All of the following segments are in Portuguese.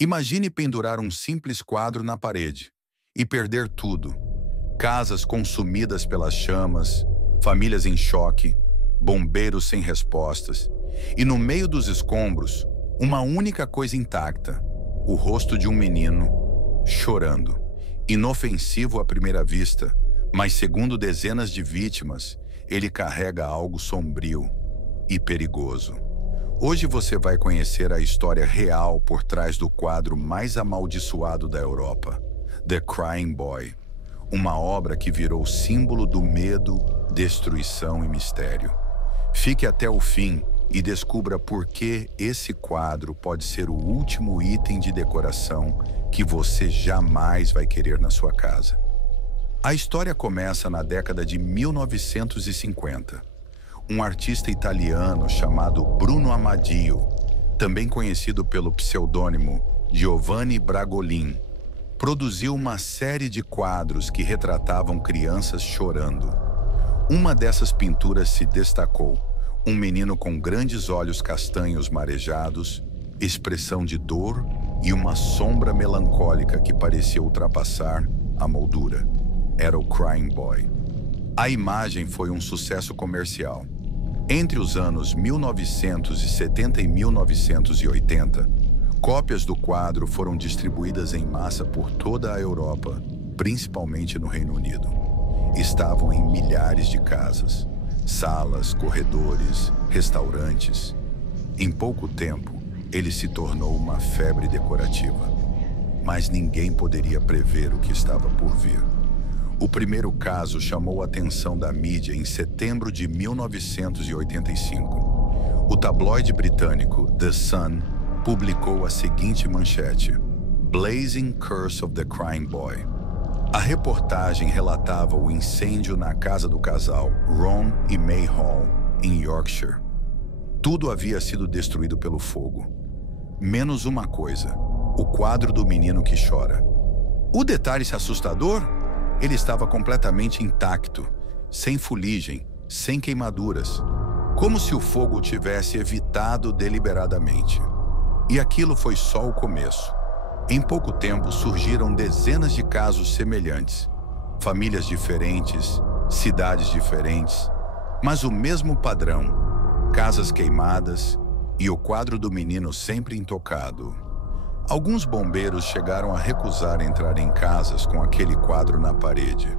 Imagine pendurar um simples quadro na parede e perder tudo. Casas consumidas pelas chamas, famílias em choque, bombeiros sem respostas. E no meio dos escombros, uma única coisa intacta: o rosto de um menino chorando. Inofensivo à primeira vista, mas segundo dezenas de vítimas, ele carrega algo sombrio e perigoso. Hoje você vai conhecer a história real por trás do quadro mais amaldiçoado da Europa, The Crying Boy, uma obra que virou símbolo do medo, destruição e mistério. Fique até o fim e descubra por que esse quadro pode ser o último item de decoração que você jamais vai querer na sua casa. A história começa na década de 1950. Um artista italiano chamado Bruno Amadio, também conhecido pelo pseudônimo Giovanni Bragolin, produziu uma série de quadros que retratavam crianças chorando. Uma dessas pinturas se destacou: um menino com grandes olhos castanhos marejados, expressão de dor e uma sombra melancólica que parecia ultrapassar a moldura. Era o Crying Boy. A imagem foi um sucesso comercial. Entre os anos 1970 e 1980, cópias do quadro foram distribuídas em massa por toda a Europa, principalmente no Reino Unido. Estavam em milhares de casas, salas, corredores, restaurantes. Em pouco tempo, ele se tornou uma febre decorativa. Mas ninguém poderia prever o que estava por vir. O primeiro caso chamou a atenção da mídia em setembro de 1985. O tabloide britânico The Sun publicou a seguinte manchete: Blazing Curse of the Crying Boy. A reportagem relatava o incêndio na casa do casal Ron e May Hall, em Yorkshire. Tudo havia sido destruído pelo fogo, menos uma coisa: o quadro do menino que chora. O detalhe assustador? Ele estava completamente intacto, sem fuligem, sem queimaduras, como se o fogo o tivesse evitado deliberadamente. E aquilo foi só o começo. Em pouco tempo surgiram dezenas de casos semelhantes, famílias diferentes, cidades diferentes, mas o mesmo padrão: casas queimadas e o quadro do menino sempre intocado. Alguns bombeiros chegaram a recusar entrar em casas com aquele quadro na parede.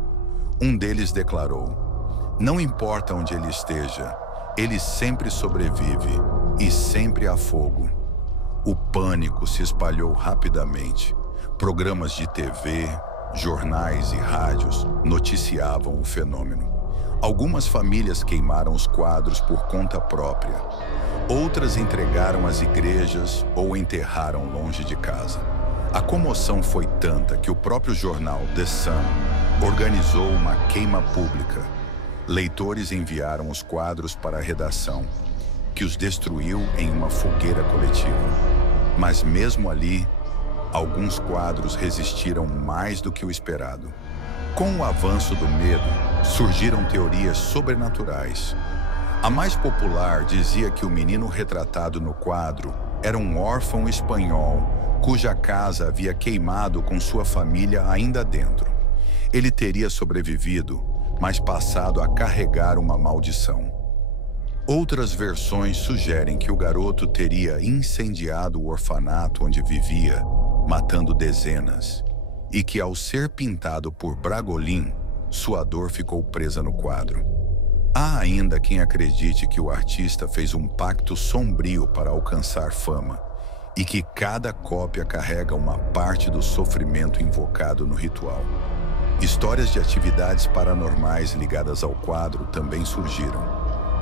Um deles declarou: não importa onde ele esteja, ele sempre sobrevive e sempre há fogo. O pânico se espalhou rapidamente. Programas de TV, jornais e rádios noticiavam o fenômeno. Algumas famílias queimaram os quadros por conta própria. Outras entregaram às igrejas ou enterraram longe de casa. A comoção foi tanta que o próprio jornal The Sun organizou uma queima pública. Leitores enviaram os quadros para a redação, que os destruiu em uma fogueira coletiva. Mas mesmo ali, alguns quadros resistiram mais do que o esperado. Com o avanço do medo, surgiram teorias sobrenaturais. A mais popular dizia que o menino retratado no quadro era um órfão espanhol cuja casa havia queimado com sua família ainda dentro. Ele teria sobrevivido, mas passado a carregar uma maldição. Outras versões sugerem que o garoto teria incendiado o orfanato onde vivia, matando dezenas, e que ao ser pintado por Bragolin, sua dor ficou presa no quadro. Há ainda quem acredite que o artista fez um pacto sombrio para alcançar fama e que cada cópia carrega uma parte do sofrimento invocado no ritual. Histórias de atividades paranormais ligadas ao quadro também surgiram.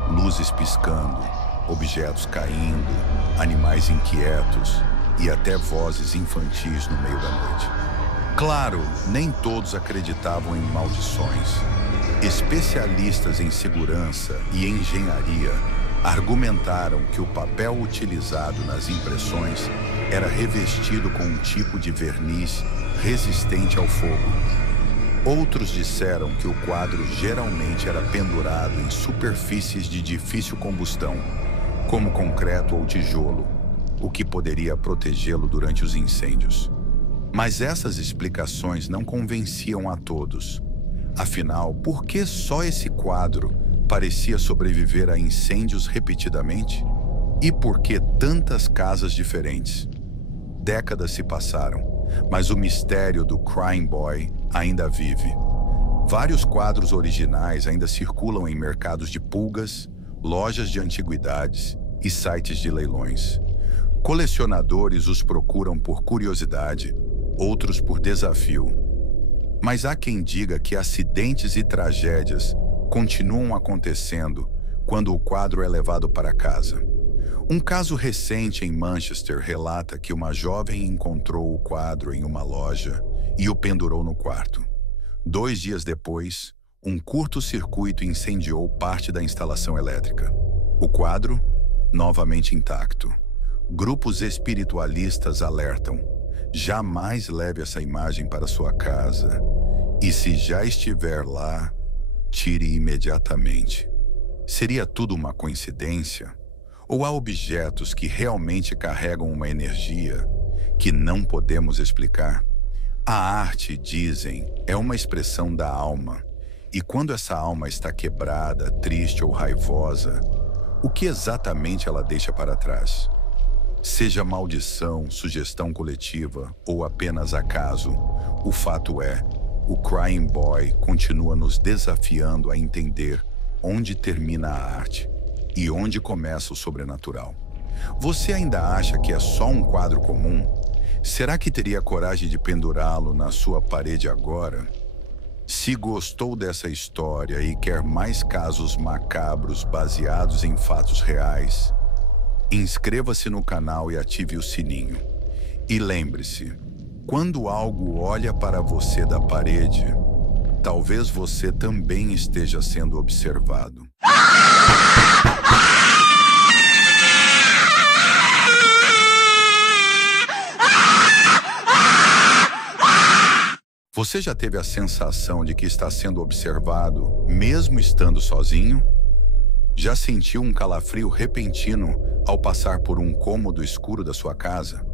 Luzes piscando, objetos caindo, animais inquietos e até vozes infantis no meio da noite. Claro, nem todos acreditavam em maldições. Especialistas em segurança e engenharia argumentaram que o papel utilizado nas impressões era revestido com um tipo de verniz resistente ao fogo. Outros disseram que o quadro geralmente era pendurado em superfícies de difícil combustão, como concreto ou tijolo, o que poderia protegê-lo durante os incêndios. Mas essas explicações não convenciam a todos. Afinal, por que só esse quadro parecia sobreviver a incêndios repetidamente? E por que tantas casas diferentes? Décadas se passaram, mas o mistério do Crying Boy ainda vive. Vários quadros originais ainda circulam em mercados de pulgas, lojas de antiguidades e sites de leilões. Colecionadores os procuram por curiosidade, outros por desafio. Mas há quem diga que acidentes e tragédias continuam acontecendo quando o quadro é levado para casa. Um caso recente em Manchester relata que uma jovem encontrou o quadro em uma loja e o pendurou no quarto. 2 dias depois, um curto-circuito incendiou parte da instalação elétrica. O quadro, novamente intacto. Grupos espiritualistas alertam: jamais leve essa imagem para sua casa. E se já estiver lá, tire imediatamente. Seria tudo uma coincidência? Ou há objetos que realmente carregam uma energia que não podemos explicar? A arte, dizem, é uma expressão da alma. E quando essa alma está quebrada, triste ou raivosa, o que exatamente ela deixa para trás? Seja maldição, sugestão coletiva ou apenas acaso, o fato é, o Crying Boy continua nos desafiando a entender onde termina a arte e onde começa o sobrenatural. Você ainda acha que é só um quadro comum? Será que teria coragem de pendurá-lo na sua parede agora? Se gostou dessa história e quer mais casos macabros baseados em fatos reais, inscreva-se no canal e ative o sininho. E lembre-se, quando algo olha para você da parede, talvez você também esteja sendo observado. Você já teve a sensação de que está sendo observado, mesmo estando sozinho? Já sentiu um calafrio repentino ao passar por um cômodo escuro da sua casa?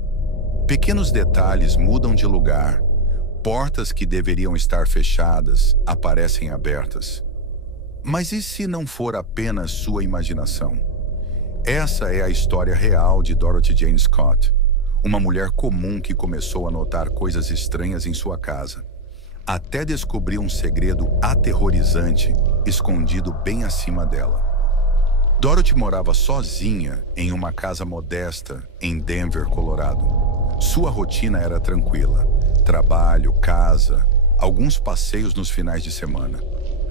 Pequenos detalhes mudam de lugar. Portas que deveriam estar fechadas aparecem abertas. Mas e se não for apenas sua imaginação? Essa é a história real de Dorothy Jane Scott, uma mulher comum que começou a notar coisas estranhas em sua casa, até descobrir um segredo aterrorizante escondido bem acima dela. Dorothy morava sozinha em uma casa modesta em Denver, Colorado. Sua rotina era tranquila: trabalho, casa, alguns passeios nos finais de semana.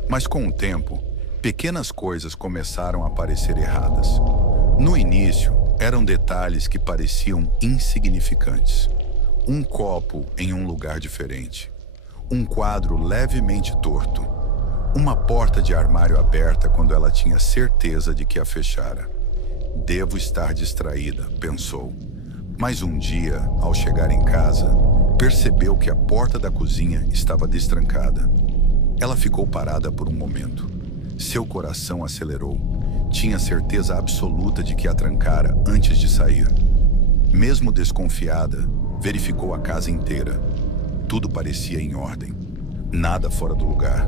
Mas com o tempo, pequenas coisas começaram a parecer erradas. No início, eram detalhes que pareciam insignificantes. Um copo em um lugar diferente. Um quadro levemente torto. Uma porta de armário aberta quando ela tinha certeza de que a fechara. Devo estar distraída, pensou. Mas um dia, ao chegar em casa, percebeu que a porta da cozinha estava destrancada. Ela ficou parada por um momento. Seu coração acelerou. Tinha certeza absoluta de que a trancara antes de sair. Mesmo desconfiada, verificou a casa inteira. Tudo parecia em ordem. Nada fora do lugar.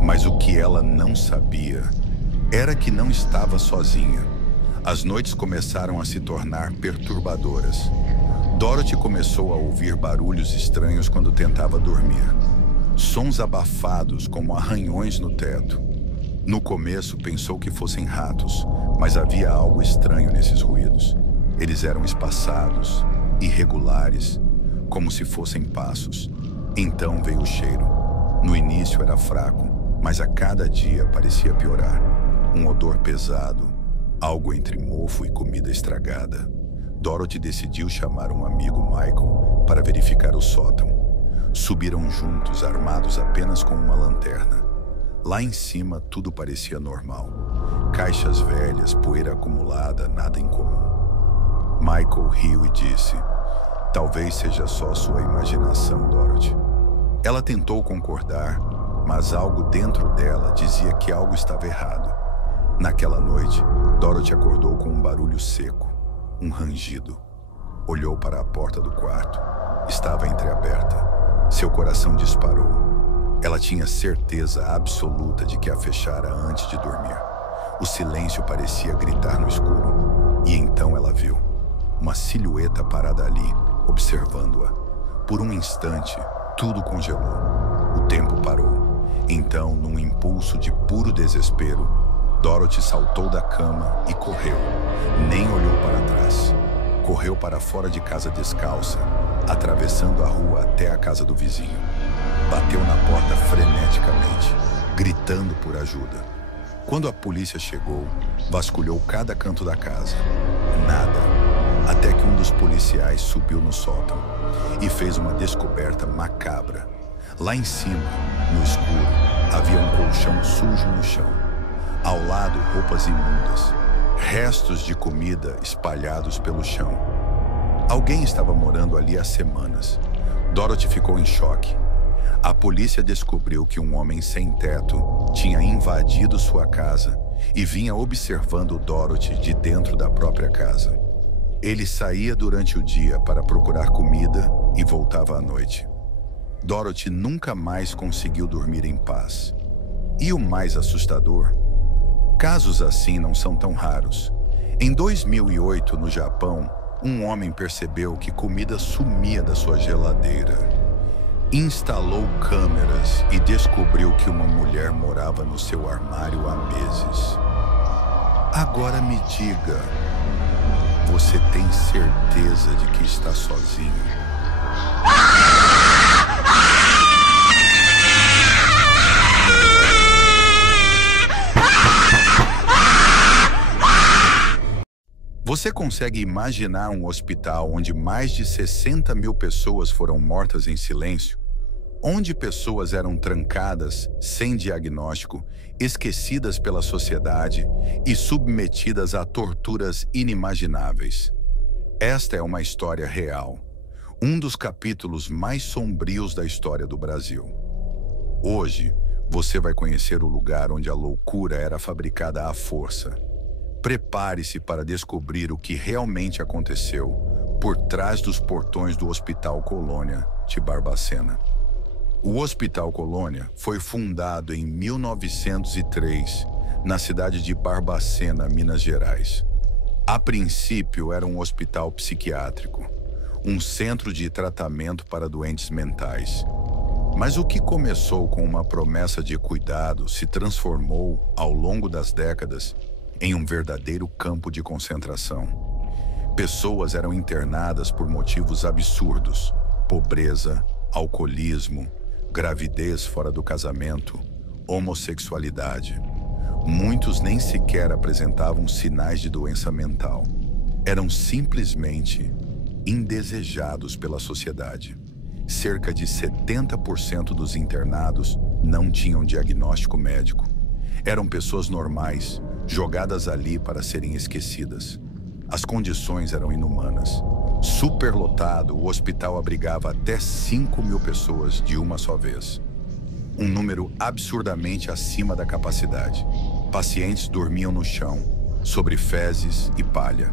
Mas o que ela não sabia era que não estava sozinha. As noites começaram a se tornar perturbadoras. Dorothy começou a ouvir barulhos estranhos quando tentava dormir. Sons abafados como arranhões no teto. No começo pensou que fossem ratos, mas havia algo estranho nesses ruídos. Eles eram espaçados, irregulares, como se fossem passos. Então veio o cheiro. No início era fraco, mas a cada dia parecia piorar. Um odor pesado, algo entre mofo e comida estragada. Dorothy decidiu chamar um amigo, Michael, para verificar o sótão. Subiram juntos, armados apenas com uma lanterna. Lá em cima, tudo parecia normal. Caixas velhas, poeira acumulada, nada incomum. Michael riu e disse: "Talvez seja só sua imaginação, Dorothy." Ela tentou concordar, mas algo dentro dela dizia que algo estava errado. Naquela noite, Dorothy acordou com um barulho seco, um rangido. olhou para a porta do quarto. Estava entreaberta. Seu coração disparou. Ela tinha certeza absoluta de que a fechara antes de dormir. O silêncio parecia gritar no escuro. E então ela viu uma silhueta parada ali, observando-a. Por um instante, tudo congelou. O tempo parou. Então, num impulso de puro desespero, Dorothy saltou da cama e correu. Nem olhou para trás. Correu para fora de casa descalça, atravessando a rua até a casa do vizinho. Bateu na porta freneticamente, gritando por ajuda. Quando a polícia chegou, vasculhou cada canto da casa. Nada. Até que um dos policiais subiu no sótão e fez uma descoberta macabra. Lá em cima, no escuro, havia um colchão sujo no chão. Ao lado, roupas imundas. Restos de comida espalhados pelo chão. Alguém estava morando ali há semanas. Dorothy ficou em choque. A polícia descobriu que um homem sem teto tinha invadido sua casa e vinha observando Dorothy de dentro da própria casa. Ele saía durante o dia para procurar comida e voltava à noite. Dorothy nunca mais conseguiu dormir em paz. E o mais assustador? Casos assim não são tão raros. Em 2008, no Japão, um homem percebeu que comida sumia da sua geladeira. Instalou câmeras e descobriu que uma mulher morava no seu armário há meses. Agora me diga, você tem certeza de que está sozinho? Você consegue imaginar um hospital onde mais de 60 mil pessoas foram mortas em silêncio? Onde pessoas eram trancadas, sem diagnóstico, esquecidas pela sociedade e submetidas a torturas inimagináveis? Esta é uma história real, um dos capítulos mais sombrios da história do Brasil. Hoje, você vai conhecer o lugar onde a loucura era fabricada à força. Prepare-se para descobrir o que realmente aconteceu por trás dos portões do Hospital Colônia de Barbacena. O Hospital Colônia foi fundado em 1903, na cidade de Barbacena, Minas Gerais. A princípio era um hospital psiquiátrico, um centro de tratamento para doentes mentais. Mas o que começou com uma promessa de cuidado se transformou, ao longo das décadas, em um verdadeiro campo de concentração. Pessoas eram internadas por motivos absurdos: pobreza, alcoolismo, gravidez fora do casamento, homossexualidade. Muitos nem sequer apresentavam sinais de doença mental. Eram simplesmente indesejados pela sociedade. Cerca de 70% dos internados não tinham diagnóstico médico. Eram pessoas normais, jogadas ali para serem esquecidas. As condições eram inumanas. Superlotado, o hospital abrigava até 5 mil pessoas de uma só vez. Um número absurdamente acima da capacidade. Pacientes dormiam no chão, sobre fezes e palha.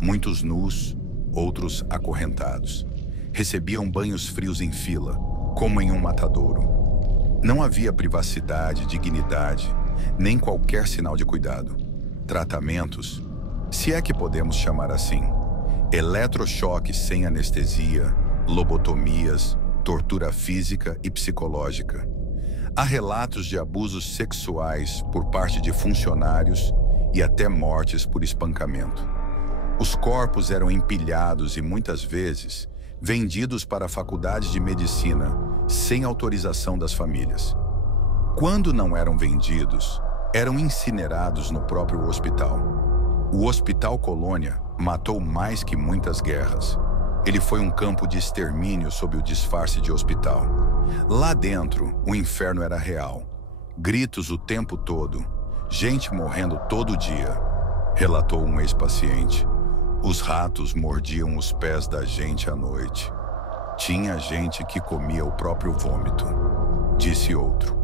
Muitos nus, outros acorrentados. Recebiam banhos frios em fila, como em um matadouro. Não havia privacidade, dignidade, nem qualquer sinal de cuidado. Tratamentos, se é que podemos chamar assim, eletrochoques sem anestesia, lobotomias, tortura física e psicológica. Há relatos de abusos sexuais por parte de funcionários e até mortes por espancamento. Os corpos eram empilhados e muitas vezes vendidos para faculdades de medicina sem autorização das famílias. Quando não eram vendidos, eram incinerados no próprio hospital. O Hospital Colônia matou mais que muitas guerras. Ele foi um campo de extermínio sob o disfarce de hospital. Lá dentro, o inferno era real. Gritos o tempo todo, gente morrendo todo dia, relatou um ex-paciente. Os ratos mordiam os pés da gente à noite. Tinha gente que comia o próprio vômito, disse outro.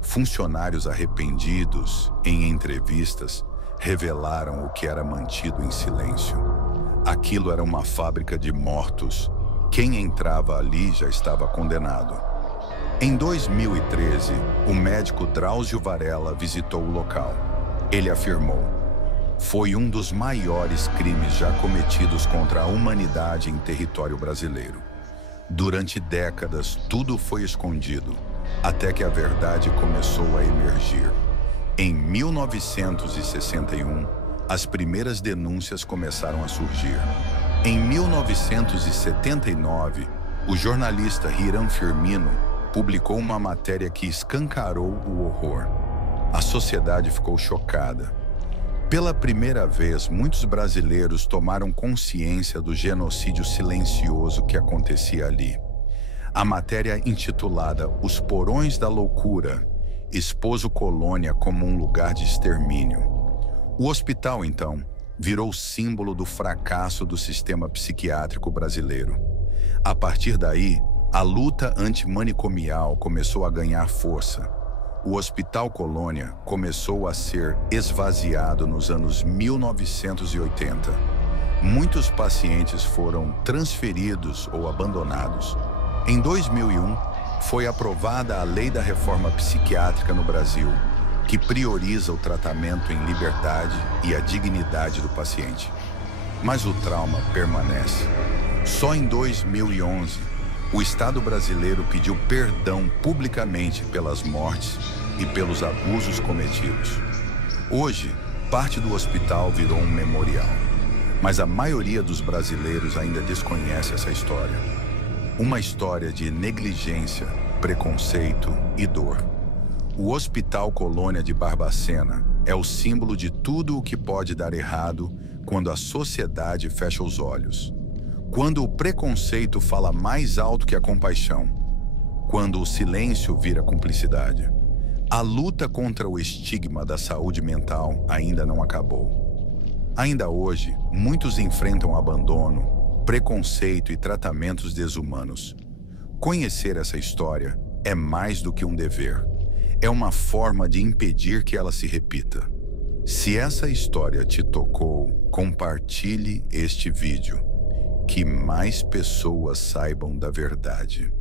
Funcionários arrependidos, em entrevistas, revelaram o que era mantido em silêncio. Aquilo era uma fábrica de mortos. Quem entrava ali já estava condenado. Em 2013, o médico Drauzio Varela visitou o local. Ele afirmou: foi um dos maiores crimes já cometidos contra a humanidade em território brasileiro. Durante décadas, tudo foi escondido, até que a verdade começou a emergir. Em 1961, as primeiras denúncias começaram a surgir. Em 1979, o jornalista Hiram Firmino publicou uma matéria que escancarou o horror. A sociedade ficou chocada. Pela primeira vez, muitos brasileiros tomaram consciência do genocídio silencioso que acontecia ali. A matéria intitulada Os Porões da Loucura expôs o Colônia como um lugar de extermínio. O hospital, então, virou símbolo do fracasso do sistema psiquiátrico brasileiro. A partir daí, a luta antimanicomial começou a ganhar força. O Hospital Colônia começou a ser esvaziado nos anos 1980. Muitos pacientes foram transferidos ou abandonados. Em 2001, foi aprovada a Lei da Reforma Psiquiátrica no Brasil, que prioriza o tratamento em liberdade e a dignidade do paciente. Mas o trauma permanece. Só em 2011, o Estado brasileiro pediu perdão publicamente pelas mortes e pelos abusos cometidos. Hoje, parte do hospital virou um memorial, mas a maioria dos brasileiros ainda desconhece essa história. Uma história de negligência, preconceito e dor. O Hospital Colônia de Barbacena é o símbolo de tudo o que pode dar errado quando a sociedade fecha os olhos. Quando o preconceito fala mais alto que a compaixão. Quando o silêncio vira cumplicidade. A luta contra o estigma da saúde mental ainda não acabou. Ainda hoje, muitos enfrentam abandono, preconceito e tratamentos desumanos. Conhecer essa história é mais do que um dever. É uma forma de impedir que ela se repita. Se essa história te tocou, compartilhe este vídeo. Que mais pessoas saibam da verdade.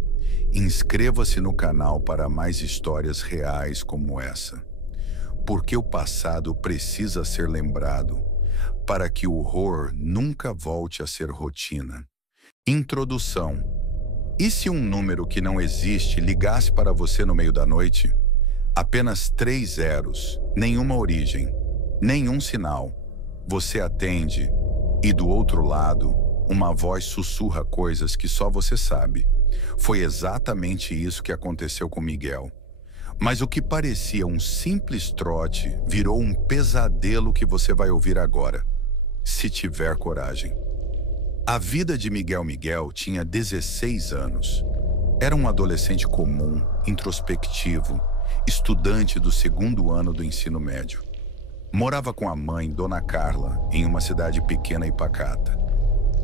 Inscreva-se no canal para mais histórias reais como essa. Porque o passado precisa ser lembrado, para que o horror nunca volte a ser rotina. Introdução. E se um número que não existe ligasse para você no meio da noite? Apenas 3 zeros, nenhuma origem, nenhum sinal. Você atende e do outro lado, uma voz sussurra coisas que só você sabe. Foi exatamente isso que aconteceu com Miguel. Mas o que parecia um simples trote virou um pesadelo que você vai ouvir agora, se tiver coragem. A vida de Miguel tinha 16 anos. Era um adolescente comum, introspectivo, estudante do 2º ano do ensino médio. Morava com a mãe, Dona Carla, em uma cidade pequena e pacata.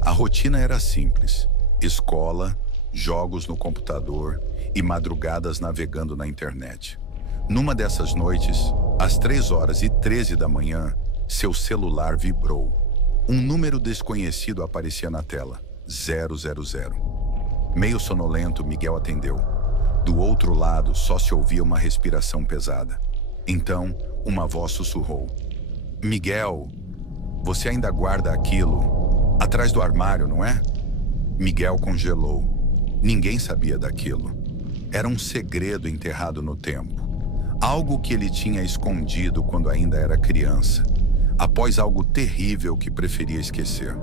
A rotina era simples: escola, jogos no computador e madrugadas navegando na internet. Numa dessas noites, às 3h13 da manhã, seu celular vibrou. Um número desconhecido aparecia na tela: 000. Meio sonolento, Miguel atendeu. Do outro lado, só se ouvia uma respiração pesada. Então, uma voz sussurrou: Miguel, você ainda guarda aquilo atrás do armário, não é? Miguel congelou. Ninguém sabia daquilo. Era um segredo enterrado no tempo. Algo que ele tinha escondido quando ainda era criança, após algo terrível que preferia esquecer.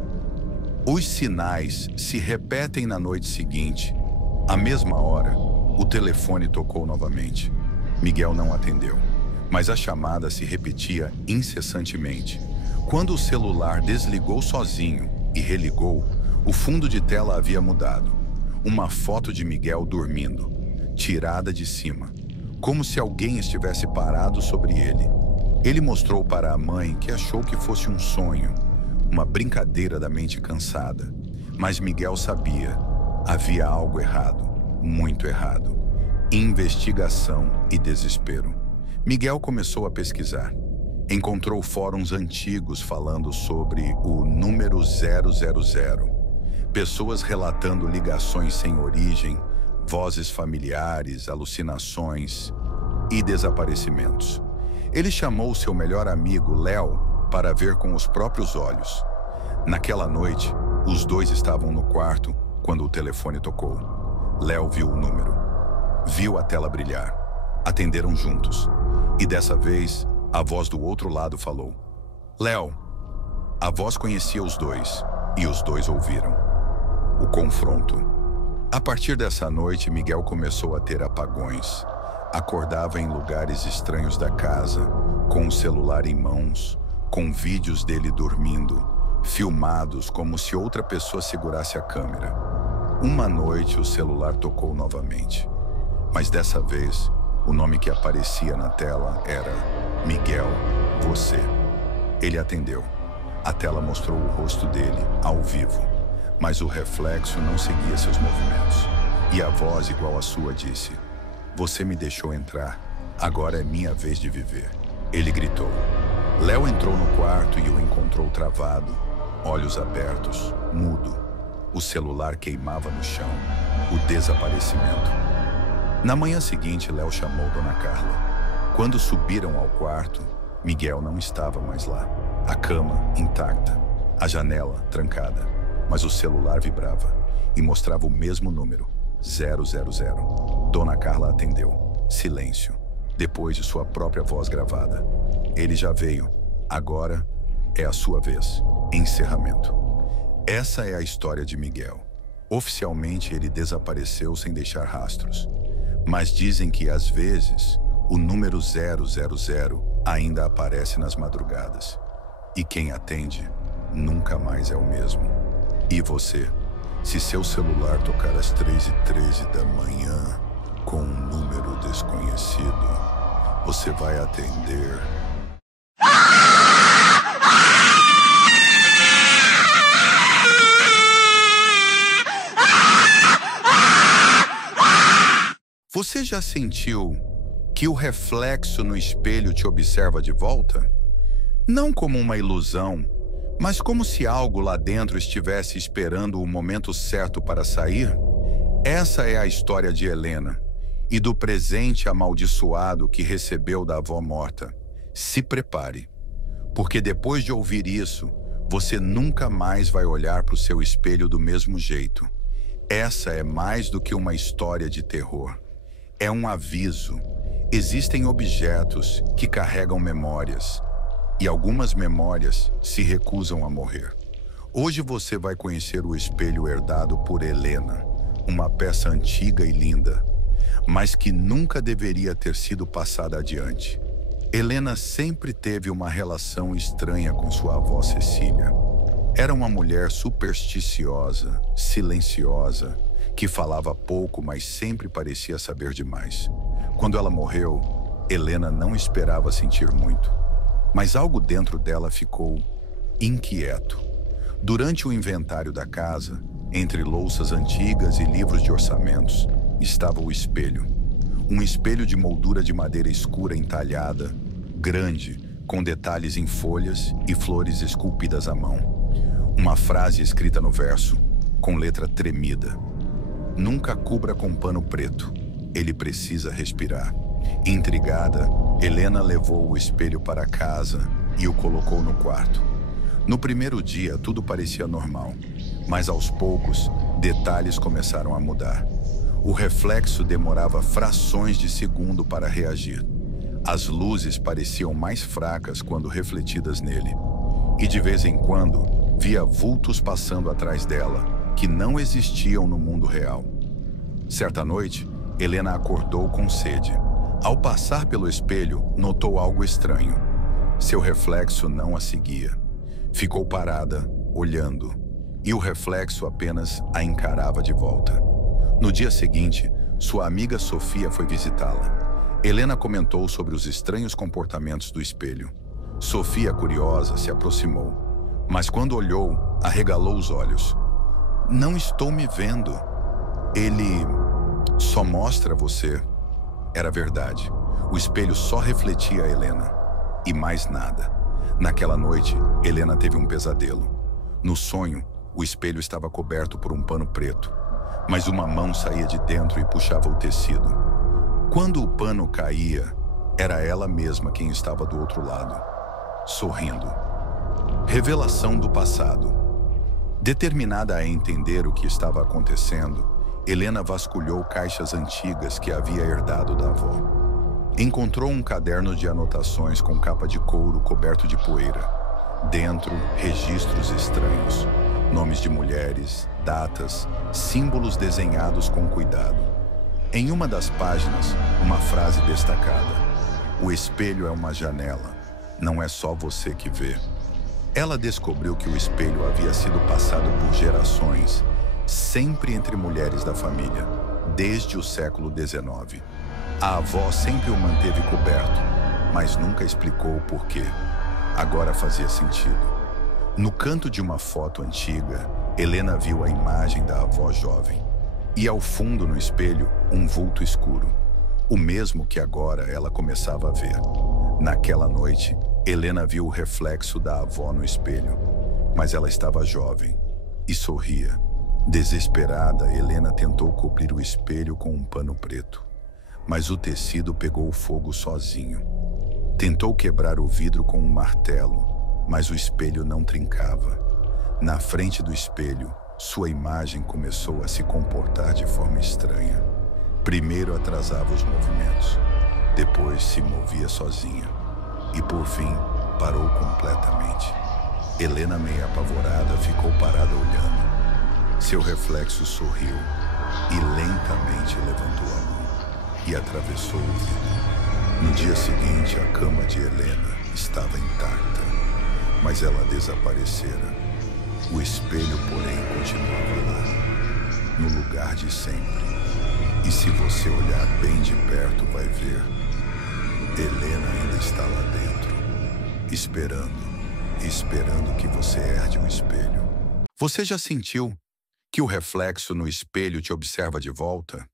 Os sinais se repetem na noite seguinte. À mesma hora, o telefone tocou novamente. Miguel não atendeu, mas a chamada se repetia incessantemente. Quando o celular desligou sozinho e religou, o fundo de tela havia mudado. Uma foto de Miguel dormindo, tirada de cima, como se alguém estivesse parado sobre ele. Ele mostrou para a mãe que achou que fosse um sonho, uma brincadeira da mente cansada. Mas Miguel sabia, havia algo errado, muito errado. Investigação e desespero. Miguel começou a pesquisar. Encontrou fóruns antigos falando sobre o número 000, pessoas relatando ligações sem origem, vozes familiares, alucinações e desaparecimentos. Ele chamou seu melhor amigo, Léo, para ver com os próprios olhos. Naquela noite, os dois estavam no quarto quando o telefone tocou. Léo viu o número. Viu a tela brilhar. Atenderam juntos. E dessa vez, a voz do outro lado falou: Léo. A voz conhecia os dois, e os dois ouviram. O confronto. A partir dessa noite, Miguel começou a ter apagões. Acordava em lugares estranhos da casa, com o celular em mãos, com vídeos dele dormindo, filmados como se outra pessoa segurasse a câmera. Uma noite, o celular tocou novamente. Mas dessa vez, o nome que aparecia na tela era Miguel, você. Ele atendeu. A tela mostrou o rosto dele, ao vivo. Mas o reflexo não seguia seus movimentos. E a voz, igual à sua, disse: Você me deixou entrar, agora é minha vez de viver. Ele gritou. Léo entrou no quarto e o encontrou travado, olhos abertos, mudo. O celular queimava no chão, o desaparecimento. Na manhã seguinte, Léo chamou Dona Carla. Quando subiram ao quarto, Miguel não estava mais lá. A cama intacta, a janela trancada, mas o celular vibrava e mostrava o mesmo número, 000. Dona Carla atendeu. Silêncio. Depois de sua própria voz gravada. Ele já veio. Agora é a sua vez. Encerramento. Essa é a história de Miguel. Oficialmente ele desapareceu sem deixar rastros. Mas dizem que às vezes o número 000 ainda aparece nas madrugadas. E quem atende nunca mais é o mesmo. E você? Se seu celular tocar às 3h13 da manhã com um número desconhecido, você vai atender. Você já sentiu que o reflexo no espelho te observa de volta? Não como uma ilusão, mas como se algo lá dentro estivesse esperando o momento certo para sair? Essa é a história de Helena e do presente amaldiçoado que recebeu da avó morta. Se prepare, porque depois de ouvir isso, você nunca mais vai olhar para o seu espelho do mesmo jeito. Essa é mais do que uma história de terror. É um aviso. Existem objetos que carregam memórias, e algumas memórias se recusam a morrer. Hoje você vai conhecer o espelho herdado por Helena, uma peça antiga e linda, mas que nunca deveria ter sido passada adiante. Helena sempre teve uma relação estranha com sua avó Cecília. Era uma mulher supersticiosa, silenciosa, que falava pouco, mas sempre parecia saber demais. Quando ela morreu, Helena não esperava sentir muito, mas algo dentro dela ficou inquieto. Durante o inventário da casa, entre louças antigas e livros de orçamentos, estava o espelho. Um espelho de moldura de madeira escura entalhada, grande, com detalhes em folhas e flores esculpidas à mão. Uma frase escrita no verso, com letra tremida: Nunca cubra com pano preto, ele precisa respirar. Intrigada, Helena levou o espelho para casa e o colocou no quarto. No primeiro dia, tudo parecia normal, mas aos poucos, detalhes começaram a mudar. O reflexo demorava frações de segundo para reagir. As luzes pareciam mais fracas quando refletidas nele. E de vez em quando, via vultos passando atrás dela, que não existiam no mundo real. Certa noite, Helena acordou com sede. Ao passar pelo espelho, notou algo estranho. Seu reflexo não a seguia. Ficou parada, olhando, e o reflexo apenas a encarava de volta. No dia seguinte, sua amiga Sofia foi visitá-la. Helena comentou sobre os estranhos comportamentos do espelho. Sofia, curiosa, se aproximou, mas quando olhou, arregalou os olhos. Não estou me vendo. Ele só mostra você. Era verdade. O espelho só refletia a Helena. E mais nada. Naquela noite, Helena teve um pesadelo. No sonho, o espelho estava coberto por um pano preto, mas uma mão saía de dentro e puxava o tecido. Quando o pano caía, era ela mesma quem estava do outro lado, sorrindo. Revelação do passado. Determinada a entender o que estava acontecendo, Helena vasculhou caixas antigas que havia herdado da avó. Encontrou um caderno de anotações com capa de couro coberto de poeira. Dentro, registros estranhos, nomes de mulheres, datas, símbolos desenhados com cuidado. Em uma das páginas, uma frase destacada: "O espelho é uma janela, não é só você que vê." Ela descobriu que o espelho havia sido passado por gerações, sempre entre mulheres da família, desde o século XIX. A avó sempre o manteve coberto, mas nunca explicou o porquê. Agora fazia sentido. No canto de uma foto antiga, Helena viu a imagem da avó jovem. E ao fundo no espelho, um vulto escuro. O mesmo que agora ela começava a ver. Naquela noite, Helena viu o reflexo da avó no espelho, mas ela estava jovem e sorria. Desesperada, Helena tentou cobrir o espelho com um pano preto, mas o tecido pegou fogo sozinho. Tentou quebrar o vidro com um martelo, mas o espelho não trincava. Na frente do espelho, sua imagem começou a se comportar de forma estranha. Primeiro atrasava os movimentos, depois se movia sozinha e, por fim, parou completamente. Helena, meio apavorada, ficou parada olhando. Seu reflexo sorriu e lentamente levantou a mão e atravessou o vidro. No dia seguinte, a cama de Helena estava intacta, mas ela desaparecera. O espelho, porém, continuava lá, no lugar de sempre. E se você olhar bem de perto, vai ver. Helena ainda está lá dentro, esperando que você herde o espelho. Você já sentiu que o reflexo no espelho te observa de volta?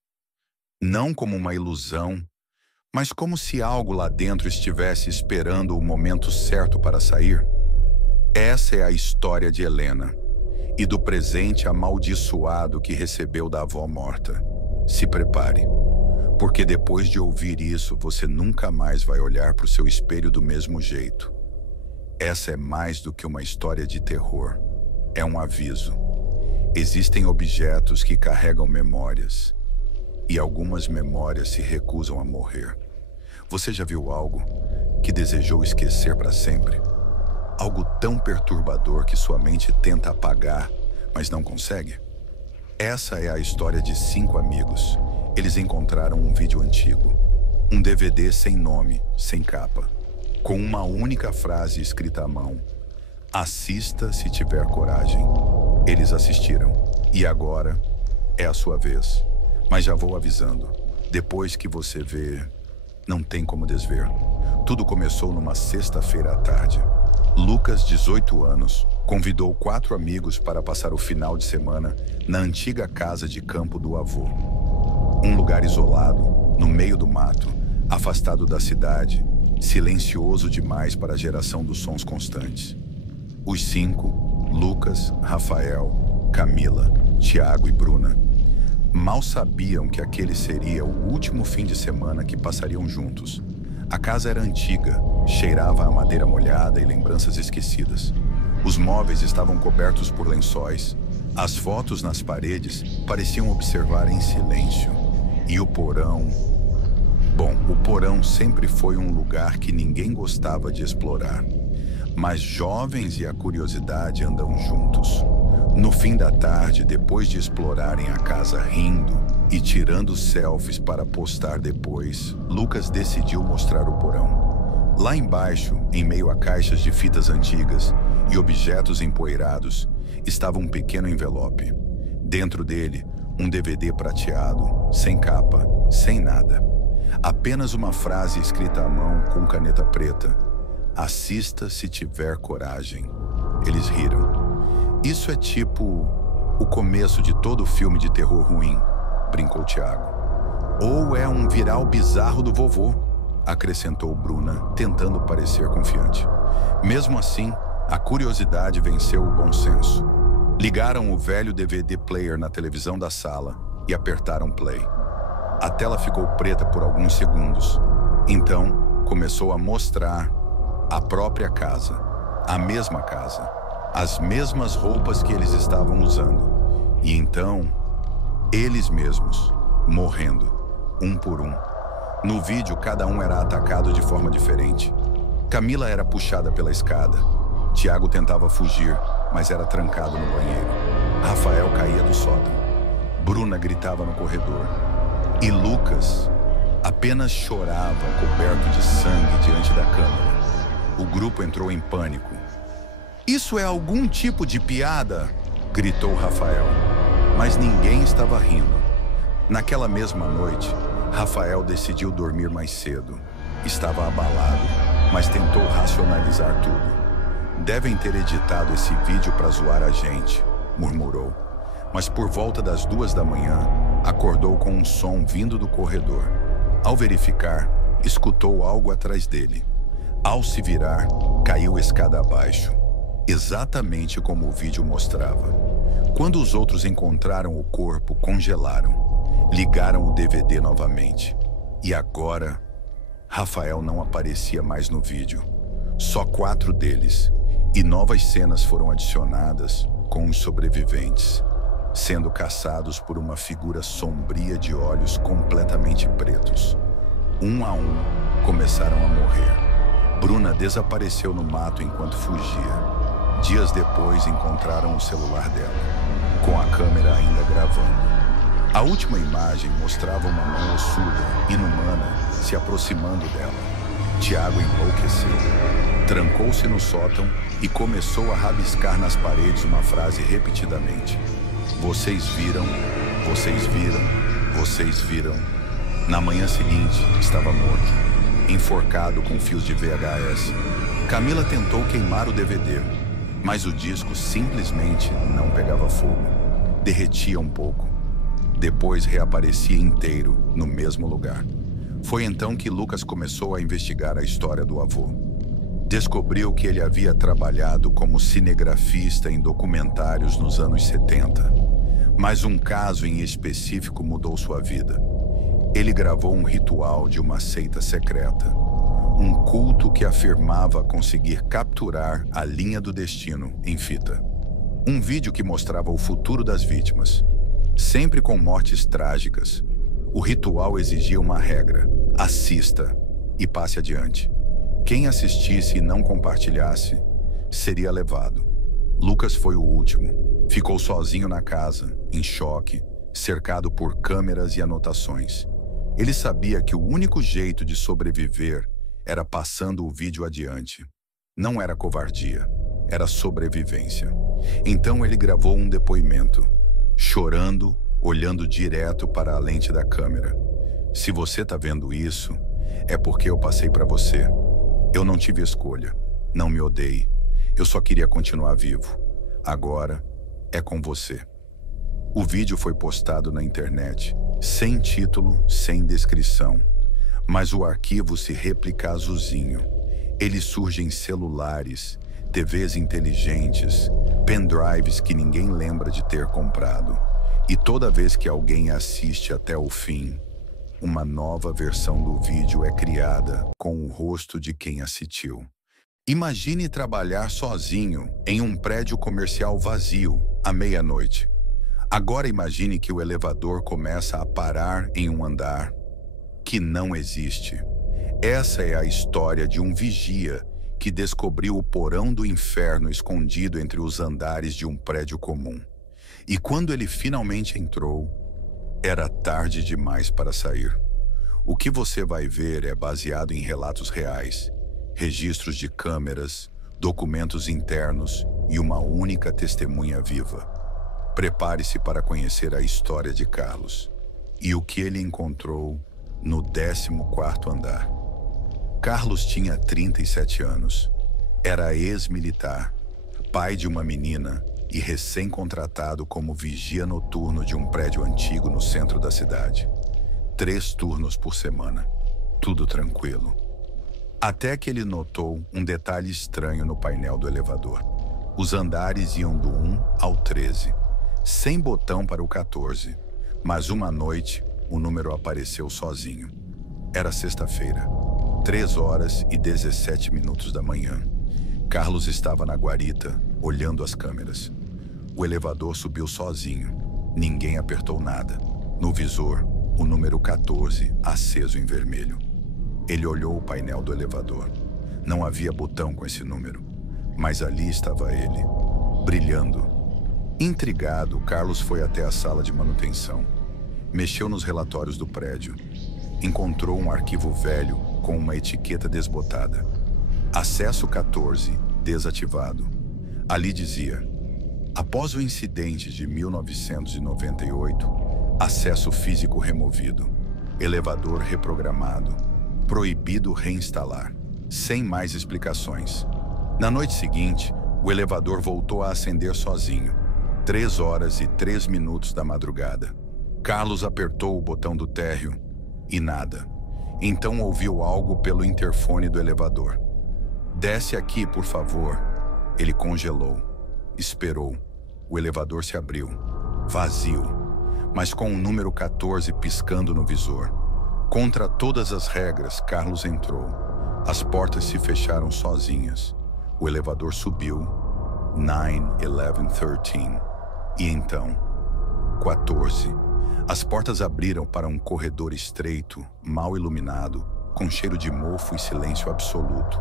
Não como uma ilusão, mas como se algo lá dentro estivesse esperando o momento certo para sair? Essa é a história de Helena e do presente amaldiçoado que recebeu da avó morta. Se prepare, porque depois de ouvir isso, você nunca mais vai olhar para o seu espelho do mesmo jeito. Essa é mais do que uma história de terror. É um aviso. Existem objetos que carregam memórias, e algumas memórias se recusam a morrer. Você já viu algo que desejou esquecer para sempre? Algo tão perturbador que sua mente tenta apagar, mas não consegue? Essa é a história de 5 amigos. Eles encontraram um vídeo antigo, um DVD sem nome, sem capa, com uma única frase escrita à mão: "Assista se tiver coragem." Eles assistiram, e agora é a sua vez. Mas já vou avisando, depois que você vê, não tem como desver. Tudo começou numa sexta-feira à tarde. Lucas, 18 anos, convidou 4 amigos para passar o final de semana na antiga casa de campo do avô. Um lugar isolado, no meio do mato, afastado da cidade, silencioso demais para a geração dos sons constantes. Os 5, Lucas, Rafael, Camila, Tiago e Bruna, mal sabiam que aquele seria o último fim de semana que passariam juntos. A casa era antiga, cheirava a madeira molhada e lembranças esquecidas. Os móveis estavam cobertos por lençóis. As fotos nas paredes pareciam observar em silêncio. E o porão... Bom, o porão sempre foi um lugar que ninguém gostava de explorar. Mas jovens e a curiosidade andam juntos. No fim da tarde, depois de explorarem a casa rindo e tirando selfies para postar depois, Lucas decidiu mostrar o porão. Lá embaixo, em meio a caixas de fitas antigas e objetos empoeirados, estava um pequeno envelope. Dentro dele, um DVD prateado, sem capa, sem nada. Apenas uma frase escrita à mão com caneta preta: "Assista se tiver coragem." Eles riram. "Isso é tipo o começo de todo filme de terror ruim", brincou Tiago. "Ou é um viral bizarro do vovô." acrescentou Bruna, tentando parecer confiante. Mesmo assim, a curiosidade venceu o bom senso. Ligaram o velho DVD player na televisão da sala e apertaram play. A tela ficou preta por alguns segundos. Então, começou a mostrar a própria casa, a mesma casa, as mesmas roupas que eles estavam usando. E então, eles mesmos, morrendo, um por um. No vídeo, cada um era atacado de forma diferente. Camila era puxada pela escada. Tiago tentava fugir, mas era trancado no banheiro. Rafael caía do sótão. Bruna gritava no corredor. E Lucas apenas chorava, coberto de sangue diante da câmera. O grupo entrou em pânico. "Isso é algum tipo de piada?" gritou Rafael. Mas ninguém estava rindo. Naquela mesma noite, Rafael decidiu dormir mais cedo. Estava abalado, mas tentou racionalizar tudo. "Devem ter editado esse vídeo para zoar a gente", murmurou. Mas por volta das 2 da manhã, acordou com um som vindo do corredor. Ao verificar, escutou algo atrás dele. Ao se virar, caiu escada abaixo, exatamente como o vídeo mostrava. Quando os outros encontraram o corpo, congelaram. Ligaram o DVD novamente. E agora, Rafael não aparecia mais no vídeo. Só 4 deles. E novas cenas foram adicionadas com os sobreviventes, sendo caçados por uma figura sombria de olhos completamente pretos. Um a um, começaram a morrer. Bruna desapareceu no mato enquanto fugia. Dias depois, encontraram o celular dela, com a câmera ainda gravando. A última imagem mostrava uma mão ossuda, inumana, se aproximando dela. Tiago enlouqueceu. Trancou-se no sótão e começou a rabiscar nas paredes uma frase repetidamente. "Vocês viram, vocês viram, vocês viram." Na manhã seguinte, estava morto, enforcado com fios de VHS. Camila tentou queimar o DVD, mas o disco simplesmente não pegava fogo. Derretia um pouco. Depois reaparecia inteiro no mesmo lugar. Foi então que Lucas começou a investigar a história do avô. Descobriu que ele havia trabalhado como cinegrafista em documentários nos anos 70. Mas um caso em específico mudou sua vida. Ele gravou um ritual de uma seita secreta. Um culto que afirmava conseguir capturar a linha do destino em fita. Um vídeo que mostrava o futuro das vítimas, sempre com mortes trágicas. O ritual exigia uma regra: assista e passe adiante. Quem assistisse e não compartilhasse, seria levado. Lucas foi o último. Ficou sozinho na casa, em choque, cercado por câmeras e anotações. Ele sabia que o único jeito de sobreviver era passando o vídeo adiante. Não era covardia, era sobrevivência. Então ele gravou um depoimento, chorando, olhando direto para a lente da câmera. "Se você está vendo isso, é porque eu passei para você. Eu não tive escolha. Não me odeie. Eu só queria continuar vivo. Agora é com você." O vídeo foi postado na internet, sem título, sem descrição. Mas o arquivo se replica azulzinho. Ele surge em celulares, TVs inteligentes, pendrives que ninguém lembra de ter comprado. E toda vez que alguém assiste até o fim, uma nova versão do vídeo é criada com o rosto de quem assistiu. Imagine trabalhar sozinho em um prédio comercial vazio à meia-noite. Agora imagine que o elevador começa a parar em um andar que não existe. Essa é a história de um vigia que descobriu o porão do inferno escondido entre os andares de um prédio comum. E quando ele finalmente entrou, era tarde demais para sair. O que você vai ver é baseado em relatos reais, registros de câmeras, documentos internos e uma única testemunha viva. Prepare-se para conhecer a história de Carlos e o que ele encontrou no 14º andar. Carlos tinha 37 anos. Era ex-militar, pai de uma menina e recém-contratado como vigia noturno de um prédio antigo no centro da cidade. 3 turnos por semana. tudo tranquilo. Até que ele notou um detalhe estranho no painel do elevador. Os andares iam do 1 ao 13, sem botão para o 14. Mas uma noite, o número apareceu sozinho. Era sexta-feira, 3h17 da manhã. Carlos estava na guarita, olhando as câmeras. O elevador subiu sozinho. Ninguém apertou nada. No visor, o número 14, aceso em vermelho. Ele olhou o painel do elevador. Não havia botão com esse número, mas ali estava ele, brilhando. Intrigado, Carlos foi até a sala de manutenção. Mexeu nos relatórios do prédio. Encontrou um arquivo velho com uma etiqueta desbotada. Acesso 14, desativado. Ali dizia: após o incidente de 1998, acesso físico removido, elevador reprogramado, proibido reinstalar, sem mais explicações. Na noite seguinte, o elevador voltou a acender sozinho, 3h03 da madrugada. Carlos apertou o botão do térreo e nada. Então ouviu algo pelo interfone do elevador. Desce aqui, por favor. Ele congelou. Esperou. O elevador se abriu. Vazio, mas com o número 14 piscando no visor. Contra todas as regras, Carlos entrou. As portas se fecharam sozinhas. O elevador subiu. 9, 11, 13. E então, 14. As portas abriram para um corredor estreito, mal iluminado, com cheiro de mofo e silêncio absoluto.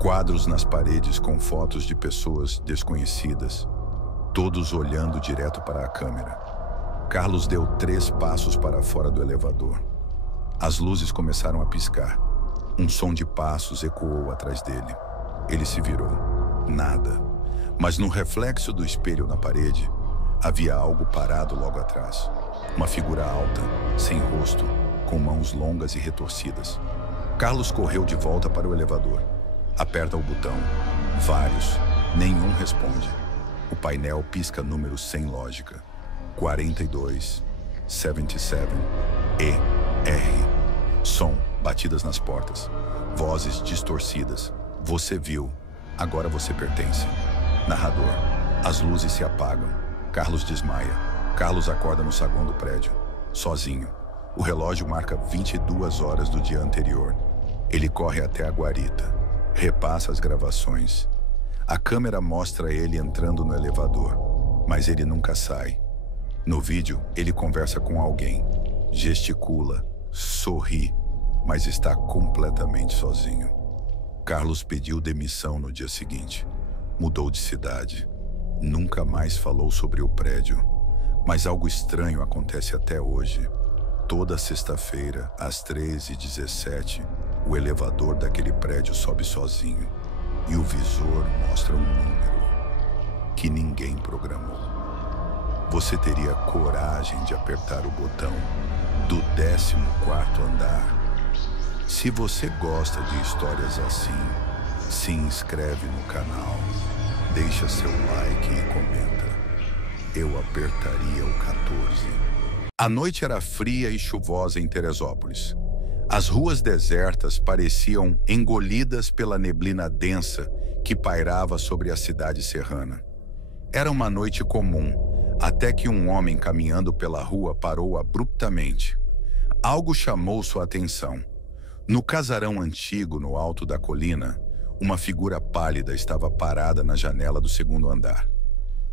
Quadros nas paredes com fotos de pessoas desconhecidas, todos olhando direto para a câmera. Carlos deu 3 passos para fora do elevador. As luzes começaram a piscar. Um som de passos ecoou atrás dele. Ele se virou. Nada. Mas no reflexo do espelho na parede, havia algo parado logo atrás. Uma figura alta, sem rosto, com mãos longas e retorcidas. Carlos correu de volta para o elevador. Aperta o botão. Vários. Nenhum responde. O painel pisca números sem lógica. 42, 77, E, R. Som, batidas nas portas. Vozes distorcidas. Você viu. Agora você pertence. Narrador. As luzes se apagam. Carlos desmaia. Carlos acorda no saguão do prédio. Sozinho. O relógio marca 22 horas do dia anterior. Ele corre até a guarita. Repassa as gravações. A câmera mostra ele entrando no elevador, mas ele nunca sai. No vídeo, ele conversa com alguém. Gesticula. Sorri, mas está completamente sozinho. Carlos pediu demissão no dia seguinte. Mudou de cidade. Nunca mais falou sobre o prédio. Mas algo estranho acontece até hoje. Toda sexta-feira, às 13h17, o elevador daquele prédio sobe sozinho. E o visor mostra um número que ninguém programou. Você teria coragem de apertar o botão do 14º andar? Se você gosta de histórias assim, se inscreve no canal, deixa seu like e comenta. Eu apertaria o 14. A noite era fria e chuvosa em Teresópolis. As ruas desertas pareciam engolidas pela neblina densa que pairava sobre a cidade serrana. Era uma noite comum, até que um homem caminhando pela rua parou abruptamente. Algo chamou sua atenção. No casarão antigo, no alto da colina, uma figura pálida estava parada na janela do 2º andar.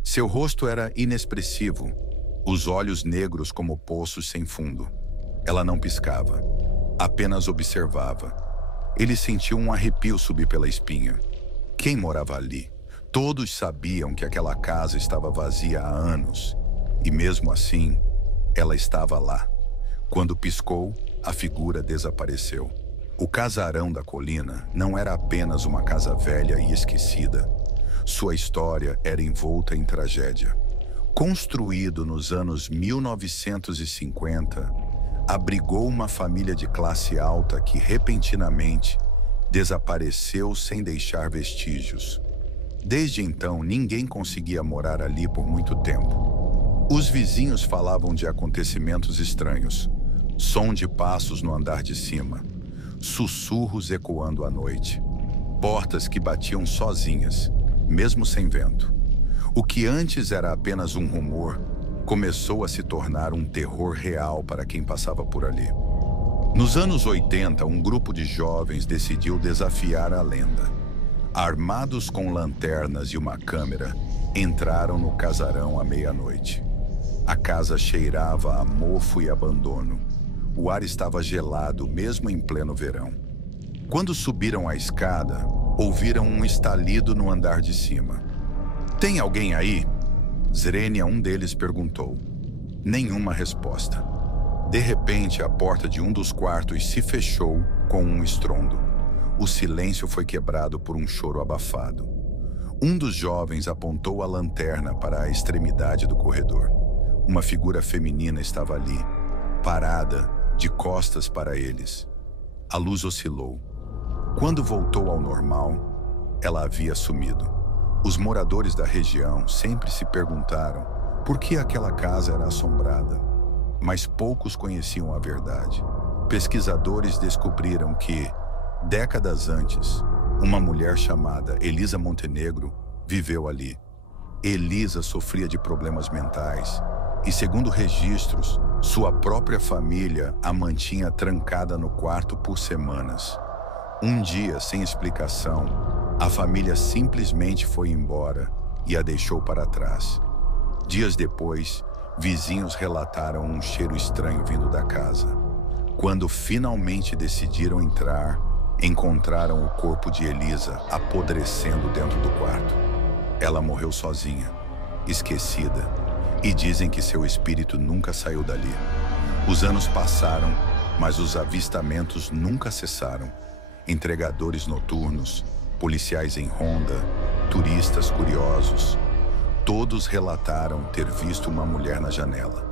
Seu rosto era inexpressivo, os olhos negros como poços sem fundo. Ela não piscava, apenas observava. Ele sentiu um arrepio subir pela espinha. Quem morava ali? Todos sabiam que aquela casa estava vazia há anos. E mesmo assim, ela estava lá. Quando piscou, a figura desapareceu. O casarão da colina não era apenas uma casa velha e esquecida. Sua história era envolta em tragédia. Construído nos anos 1950, abrigou uma família de classe alta que repentinamente desapareceu sem deixar vestígios. Desde então, ninguém conseguia morar ali por muito tempo. Os vizinhos falavam de acontecimentos estranhos, som de passos no andar de cima, sussurros ecoando à noite, portas que batiam sozinhas, mesmo sem vento. O que antes era apenas um rumor começou a se tornar um terror real para quem passava por ali. Nos anos 80, um grupo de jovens decidiu desafiar a lenda. Armados com lanternas e uma câmera, entraram no casarão à meia-noite. A casa cheirava a mofo e abandono. O ar estava gelado, mesmo em pleno verão. Quando subiram a escada, ouviram um estalido no andar de cima. "Tem alguém aí?" Zrenia, um deles, perguntou. Nenhuma resposta. De repente, a porta de um dos quartos se fechou com um estrondo. O silêncio foi quebrado por um choro abafado. Um dos jovens apontou a lanterna para a extremidade do corredor. Uma figura feminina estava ali, parada, de costas para eles. A luz oscilou. Quando voltou ao normal, ela havia sumido. Os moradores da região sempre se perguntaram por que aquela casa era assombrada, mas poucos conheciam a verdade. Pesquisadores descobriram que, décadas antes, uma mulher chamada Elisa Montenegro viveu ali. Elisa sofria de problemas mentais e, segundo registros, sua própria família a mantinha trancada no quarto por semanas. Um dia, sem explicação, a família simplesmente foi embora e a deixou para trás. Dias depois, vizinhos relataram um cheiro estranho vindo da casa. Quando finalmente decidiram entrar, encontraram o corpo de Elisa apodrecendo dentro do quarto. Ela morreu sozinha, esquecida, e dizem que seu espírito nunca saiu dali. Os anos passaram, mas os avistamentos nunca cessaram. Entregadores noturnos, policiais em ronda, turistas curiosos. Todos relataram ter visto uma mulher na janela.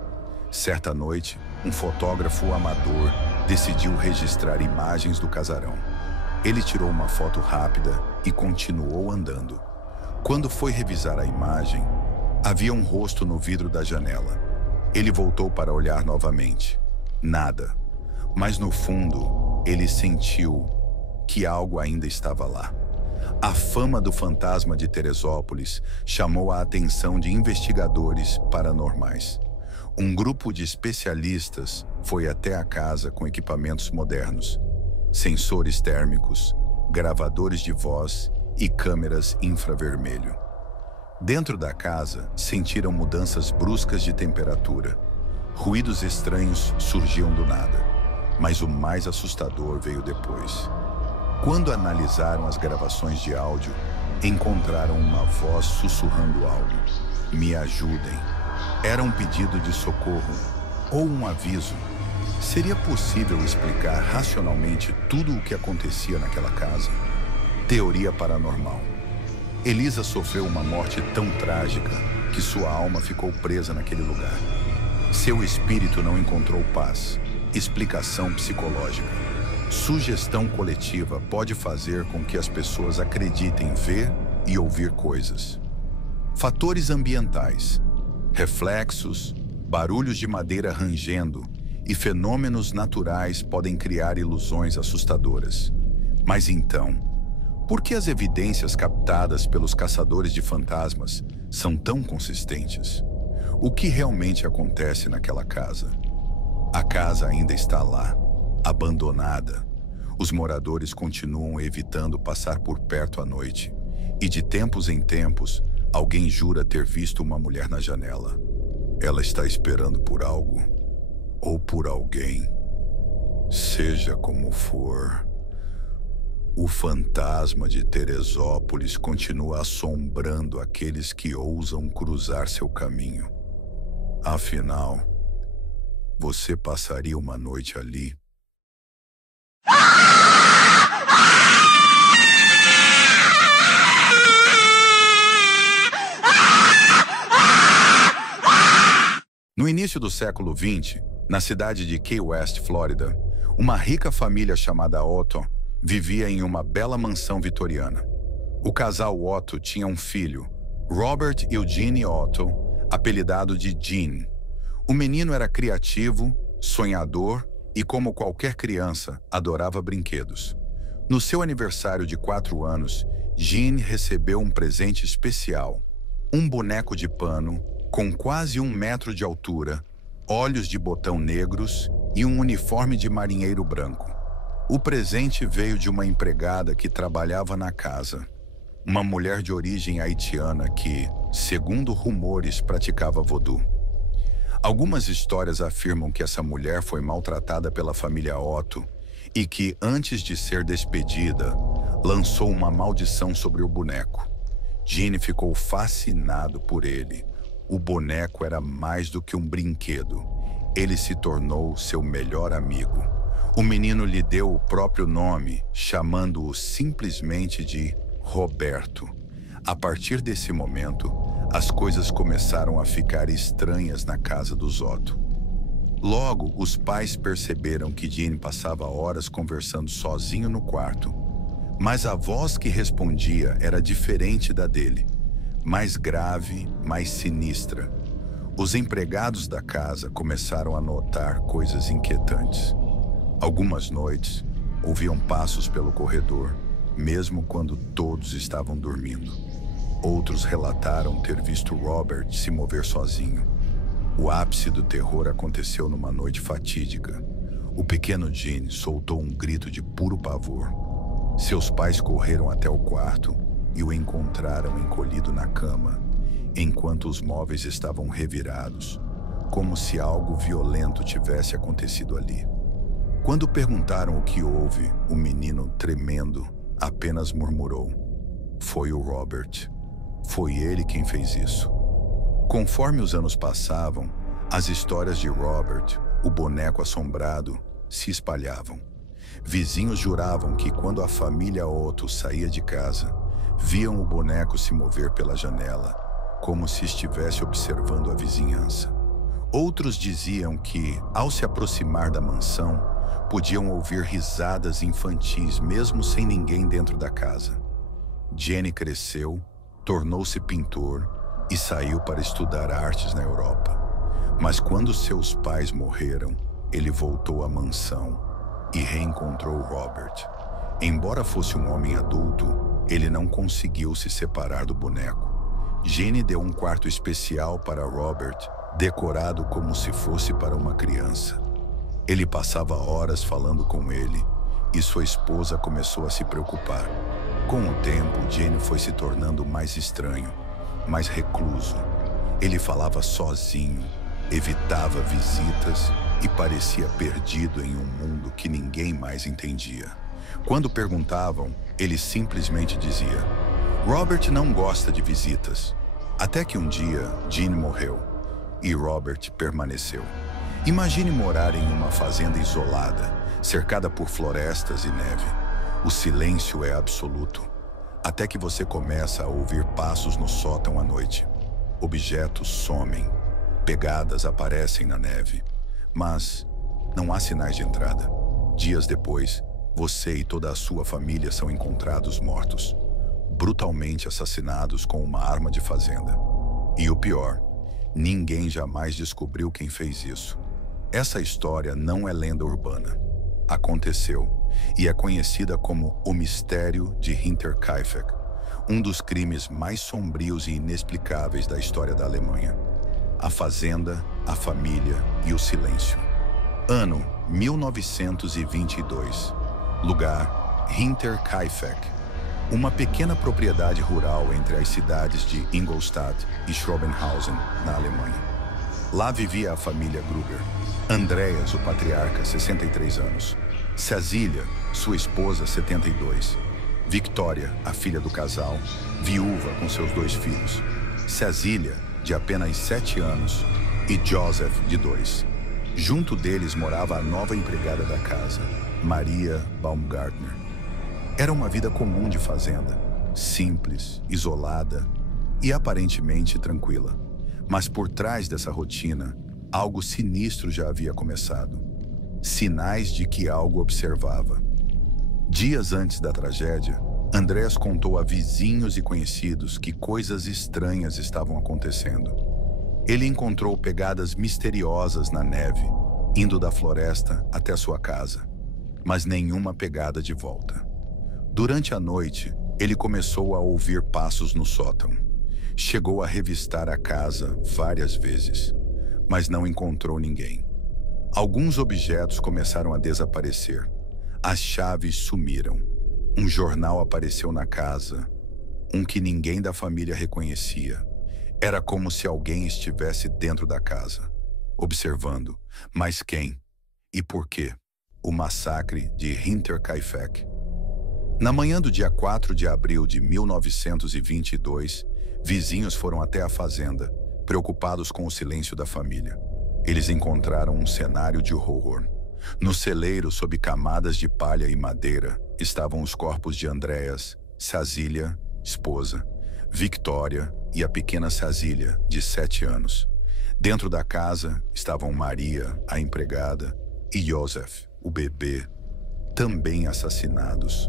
Certa noite, um fotógrafo amador decidiu registrar imagens do casarão. Ele tirou uma foto rápida e continuou andando. Quando foi revisar a imagem, havia um rosto no vidro da janela. Ele voltou para olhar novamente. Nada. Mas no fundo, ele sentiu que algo ainda estava lá. A fama do fantasma de Teresópolis chamou a atenção de investigadores paranormais. Um grupo de especialistas foi até a casa com equipamentos modernos, sensores térmicos, gravadores de voz e câmeras infravermelho. Dentro da casa, sentiram mudanças bruscas de temperatura. Ruídos estranhos surgiam do nada, mas o mais assustador veio depois. Quando analisaram as gravações de áudio, encontraram uma voz sussurrando algo. "Me ajudem." Era um pedido de socorro ou um aviso. Seria possível explicar racionalmente tudo o que acontecia naquela casa? Teoria paranormal. Elisa sofreu uma morte tão trágica que sua alma ficou presa naquele lugar. Seu espírito não encontrou paz. Explicação psicológica. Sugestão coletiva pode fazer com que as pessoas acreditem ver e ouvir coisas. Fatores ambientais. Reflexos, barulhos de madeira rangendo e fenômenos naturais podem criar ilusões assustadoras. Mas então, por que as evidências captadas pelos caçadores de fantasmas são tão consistentes? O que realmente acontece naquela casa? A casa ainda está lá, abandonada. Os moradores continuam evitando passar por perto à noite. E de tempos em tempos, alguém jura ter visto uma mulher na janela. Ela está esperando por algo ou por alguém. Seja como for, o fantasma de Teresópolis continua assombrando aqueles que ousam cruzar seu caminho. Afinal, você passaria uma noite ali? No início do século XX, na cidade de Key West, Flórida, uma rica família chamada Otto vivia em uma bela mansão vitoriana. O casal Otto tinha um filho, Robert Eugene Otto, apelidado de Gene. O menino era criativo, sonhador e, como qualquer criança, adorava brinquedos. No seu aniversário de 4 anos, Jean recebeu um presente especial. Um boneco de pano, com quase 1 metro de altura, olhos de botão negros e um uniforme de marinheiro branco. O presente veio de uma empregada que trabalhava na casa. Uma mulher de origem haitiana que, segundo rumores, praticava vodu. Algumas histórias afirmam que essa mulher foi maltratada pela família Otto e que, antes de ser despedida, lançou uma maldição sobre o boneco. Jean ficou fascinado por ele. O boneco era mais do que um brinquedo. Ele se tornou seu melhor amigo. O menino lhe deu o próprio nome, chamando-o simplesmente de Roberto. A partir desse momento, as coisas começaram a ficar estranhas na casa dos Otto. Logo, os pais perceberam que Jean passava horas conversando sozinho no quarto. Mas a voz que respondia era diferente da dele, mais grave, mais sinistra. Os empregados da casa começaram a notar coisas inquietantes. Algumas noites, ouviam passos pelo corredor, mesmo quando todos estavam dormindo. Outros relataram ter visto Robert se mover sozinho. O ápice do terror aconteceu numa noite fatídica. O pequeno Jean soltou um grito de puro pavor. Seus pais correram até o quarto e o encontraram encolhido na cama, enquanto os móveis estavam revirados, como se algo violento tivesse acontecido ali. Quando perguntaram o que houve, o menino, tremendo, apenas murmurou: "Foi o Robert. Foi ele quem fez isso." Conforme os anos passavam, as histórias de Robert, o boneco assombrado, se espalhavam. Vizinhos juravam que quando a família Otto saía de casa, viam o boneco se mover pela janela, como se estivesse observando a vizinhança. Outros diziam que, ao se aproximar da mansão, podiam ouvir risadas infantis mesmo sem ninguém dentro da casa. Jenny cresceu, tornou-se pintor e saiu para estudar artes na Europa. Mas quando seus pais morreram, ele voltou à mansão e reencontrou Robert. Embora fosse um homem adulto, ele não conseguiu se separar do boneco. Jenny deu um quarto especial para Robert, decorado como se fosse para uma criança. Ele passava horas falando com ele e sua esposa começou a se preocupar. Com o tempo, Jenny foi se tornando mais estranho, mais recluso. Ele falava sozinho, evitava visitas e parecia perdido em um mundo que ninguém mais entendia. Quando perguntavam, ele simplesmente dizia: "Robert não gosta de visitas." Até que um dia, Jean morreu e Robert permaneceu. Imagine morar em uma fazenda isolada, cercada por florestas e neve. O silêncio é absoluto, até que você começa a ouvir passos no sótão à noite. Objetos somem, pegadas aparecem na neve, mas não há sinais de entrada. Dias depois, você e toda a sua família são encontrados mortos, brutalmente assassinados com uma arma de fazenda. E o pior, ninguém jamais descobriu quem fez isso. Essa história não é lenda urbana. Aconteceu e é conhecida como o Mistério de Hinterkaifeck, um dos crimes mais sombrios e inexplicáveis da história da Alemanha. A fazenda, a família e o silêncio. Ano 1922. Lugar Hinterkaifeck. Uma pequena propriedade rural entre as cidades de Ingolstadt e Schrobenhausen, na Alemanha. Lá vivia a família Gruber. Andreas, o patriarca, 63 anos. Cecília, sua esposa, 72. Victoria, a filha do casal, viúva com seus 2 filhos. Cecília, de apenas 7 anos, e Joseph, de 2. Junto deles morava a nova empregada da casa, Maria Baumgartner. Era uma vida comum de fazenda, simples, isolada e aparentemente tranquila. Mas por trás dessa rotina, algo sinistro já havia começado. Sinais de que algo observava. Dias antes da tragédia, Andreas contou a vizinhos e conhecidos que coisas estranhas estavam acontecendo. Ele encontrou pegadas misteriosas na neve, indo da floresta até sua casa, mas nenhuma pegada de volta. Durante a noite, ele começou a ouvir passos no sótão. Chegou a revistar a casa várias vezes, mas não encontrou ninguém. Alguns objetos começaram a desaparecer. As chaves sumiram. Um jornal apareceu na casa, um que ninguém da família reconhecia. Era como se alguém estivesse dentro da casa, observando. Mas quem? E por quê? O massacre de Hinterkaifeck. Na manhã do dia 4 de abril de 1922, vizinhos foram até a fazenda, preocupados com o silêncio da família. Eles encontraram um cenário de horror. No celeiro, sob camadas de palha e madeira, estavam os corpos de Andreas, Cecília, esposa, Victoria e a pequena Cecília, de 7 anos. Dentro da casa estavam Maria, a empregada, e Josef, o bebê, também assassinados.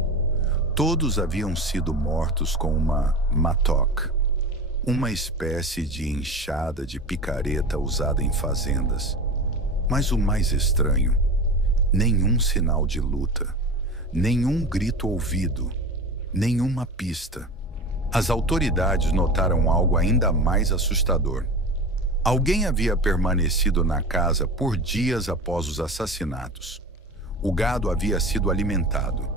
Todos haviam sido mortos com uma mattock, uma espécie de enxada de picareta usada em fazendas. Mas o mais estranho, nenhum sinal de luta, nenhum grito ouvido, nenhuma pista. As autoridades notaram algo ainda mais assustador. Alguém havia permanecido na casa por dias após os assassinatos. O gado havia sido alimentado.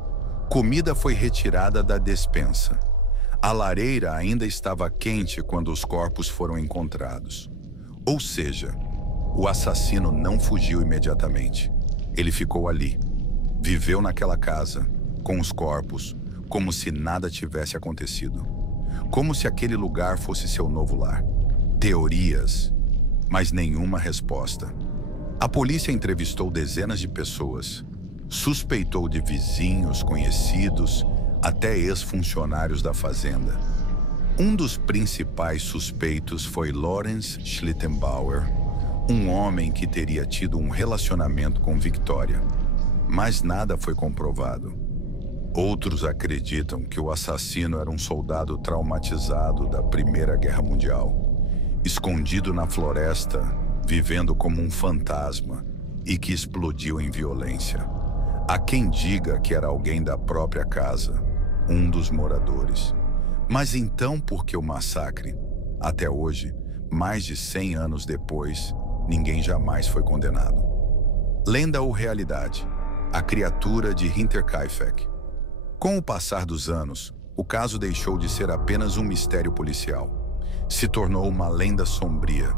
Comida foi retirada da despensa. A lareira ainda estava quente quando os corpos foram encontrados. Ou seja, o assassino não fugiu imediatamente. Ele ficou ali, viveu naquela casa, com os corpos, como se nada tivesse acontecido. Como se aquele lugar fosse seu novo lar. Teorias, mas nenhuma resposta. A polícia entrevistou dezenas de pessoas. Suspeitou de vizinhos, conhecidos, até ex-funcionários da fazenda. Um dos principais suspeitos foi Lorenz Schlittenbauer, um homem que teria tido um relacionamento com Victoria. Mas nada foi comprovado. Outros acreditam que o assassino era um soldado traumatizado da Primeira Guerra Mundial, escondido na floresta, vivendo como um fantasma e que explodiu em violência. Há quem diga que era alguém da própria casa, um dos moradores. Mas então por que o massacre? Até hoje, mais de 100 anos depois, ninguém jamais foi condenado. Lenda ou realidade? A criatura de Hinterkaifeck. Com o passar dos anos, o caso deixou de ser apenas um mistério policial. Se tornou uma lenda sombria.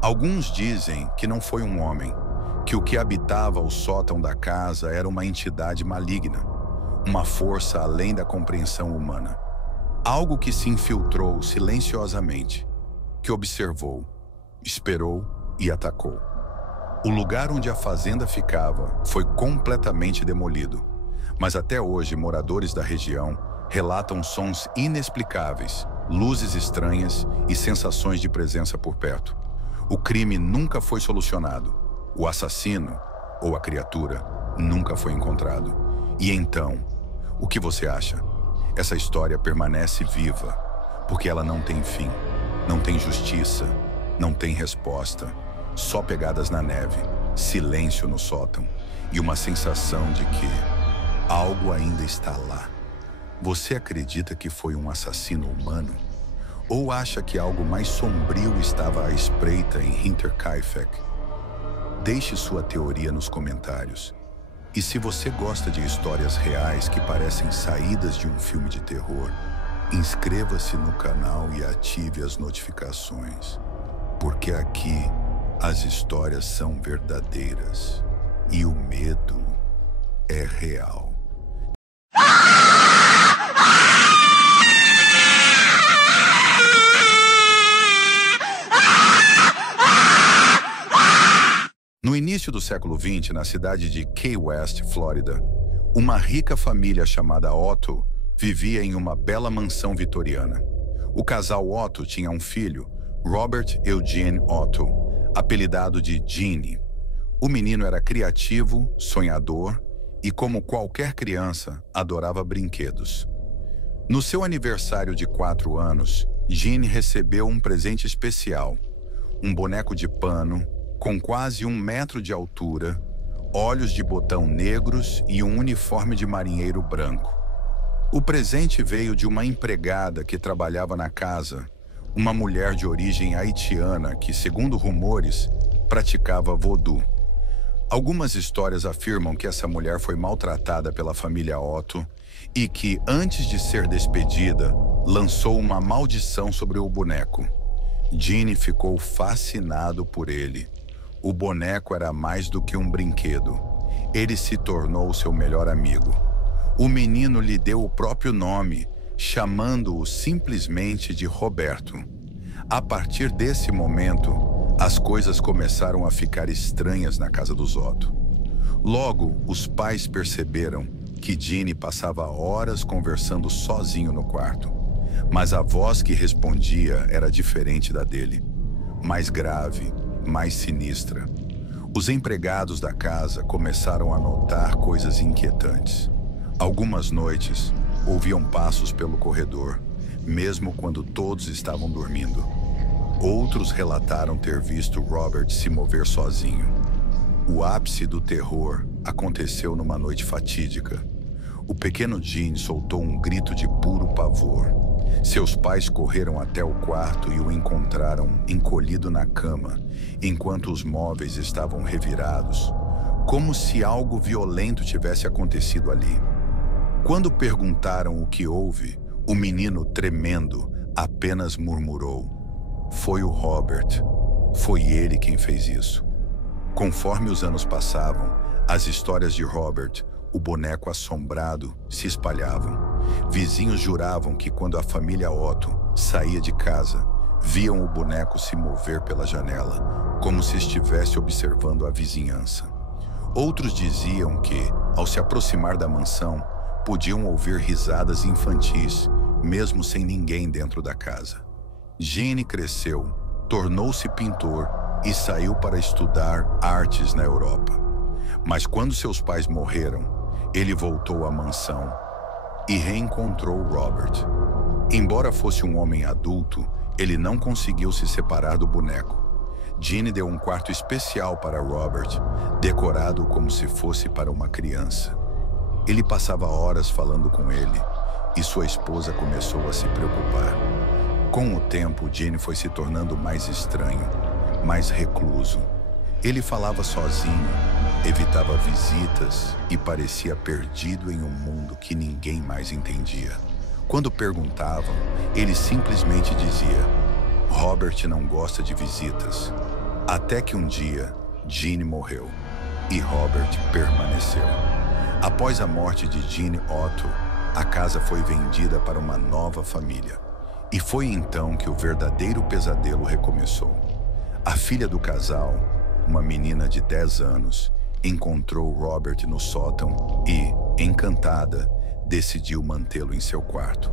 Alguns dizem que não foi um homem, que o que habitava o sótão da casa era uma entidade maligna, uma força além da compreensão humana. Algo que se infiltrou silenciosamente, que observou, esperou e atacou. O lugar onde a fazenda ficava foi completamente demolido, mas até hoje moradores da região relatam sons inexplicáveis, luzes estranhas e sensações de presença por perto. O crime nunca foi solucionado. O assassino, ou a criatura, nunca foi encontrado. E então, o que você acha? Essa história permanece viva, porque ela não tem fim, não tem justiça, não tem resposta. Só pegadas na neve, silêncio no sótão e uma sensação de que algo ainda está lá. Você acredita que foi um assassino humano? Ou acha que algo mais sombrio estava à espreita em Hinterkaifeck? Deixe sua teoria nos comentários. E se você gosta de histórias reais que parecem saídas de um filme de terror, inscreva-se no canal e ative as notificações. Porque aqui as histórias são verdadeiras e o medo é real. No início do século XX, na cidade de Key West, Flórida, uma rica família chamada Otto vivia em uma bela mansão vitoriana. O casal Otto tinha um filho, Robert Eugene Otto, apelidado de Gene. O menino era criativo, sonhador e, como qualquer criança, adorava brinquedos. No seu aniversário de 4 anos, Gene recebeu um presente especial, um boneco de pano, com quase 1 metro de altura, olhos de botão negros e um uniforme de marinheiro branco. O presente veio de uma empregada que trabalhava na casa, uma mulher de origem haitiana que, segundo rumores, praticava voodoo. Algumas histórias afirmam que essa mulher foi maltratada pela família Otto e que, antes de ser despedida, lançou uma maldição sobre o boneco. Gene ficou fascinado por ele. O boneco era mais do que um brinquedo. Ele se tornou seu melhor amigo. O menino lhe deu o próprio nome, chamando-o simplesmente de Roberto. A partir desse momento, as coisas começaram a ficar estranhas na casa dos Otto. Logo, os pais perceberam que Gene passava horas conversando sozinho no quarto. Mas a voz que respondia era diferente da dele. Mais grave, mais sinistra. Os empregados da casa começaram a notar coisas inquietantes. Algumas noites, ouviam passos pelo corredor, mesmo quando todos estavam dormindo. Outros relataram ter visto Robert se mover sozinho. O ápice do terror aconteceu numa noite fatídica. O pequeno Gene soltou um grito de puro pavor. Seus pais correram até o quarto e o encontraram encolhido na cama, enquanto os móveis estavam revirados, como se algo violento tivesse acontecido ali. Quando perguntaram o que houve, o menino, tremendo, apenas murmurou: "Foi o Robert. Foi ele quem fez isso." Conforme os anos passavam, as histórias de Robert, o boneco assombrado, se espalhavam. Vizinhos juravam que quando a família Otto saía de casa, viam o boneco se mover pela janela, como se estivesse observando a vizinhança. Outros diziam que, ao se aproximar da mansão, podiam ouvir risadas infantis, mesmo sem ninguém dentro da casa. Gene cresceu, tornou-se pintor e saiu para estudar artes na Europa. Mas quando seus pais morreram, ele voltou à mansão e reencontrou Robert. Embora fosse um homem adulto, ele não conseguiu se separar do boneco. Gene deu um quarto especial para Robert, decorado como se fosse para uma criança. Ele passava horas falando com ele, e sua esposa começou a se preocupar. Com o tempo, Gene foi se tornando mais estranho, mais recluso. Ele falava sozinho, evitava visitas e parecia perdido em um mundo que ninguém mais entendia. Quando perguntavam, ele simplesmente dizia: "Robert não gosta de visitas." Até que um dia, Gene morreu e Robert permaneceu. Após a morte de Gene Otto, a casa foi vendida para uma nova família. E foi então que o verdadeiro pesadelo recomeçou. A filha do casal, uma menina de 10 anos, encontrou Robert no sótão e, encantada, decidiu mantê-lo em seu quarto.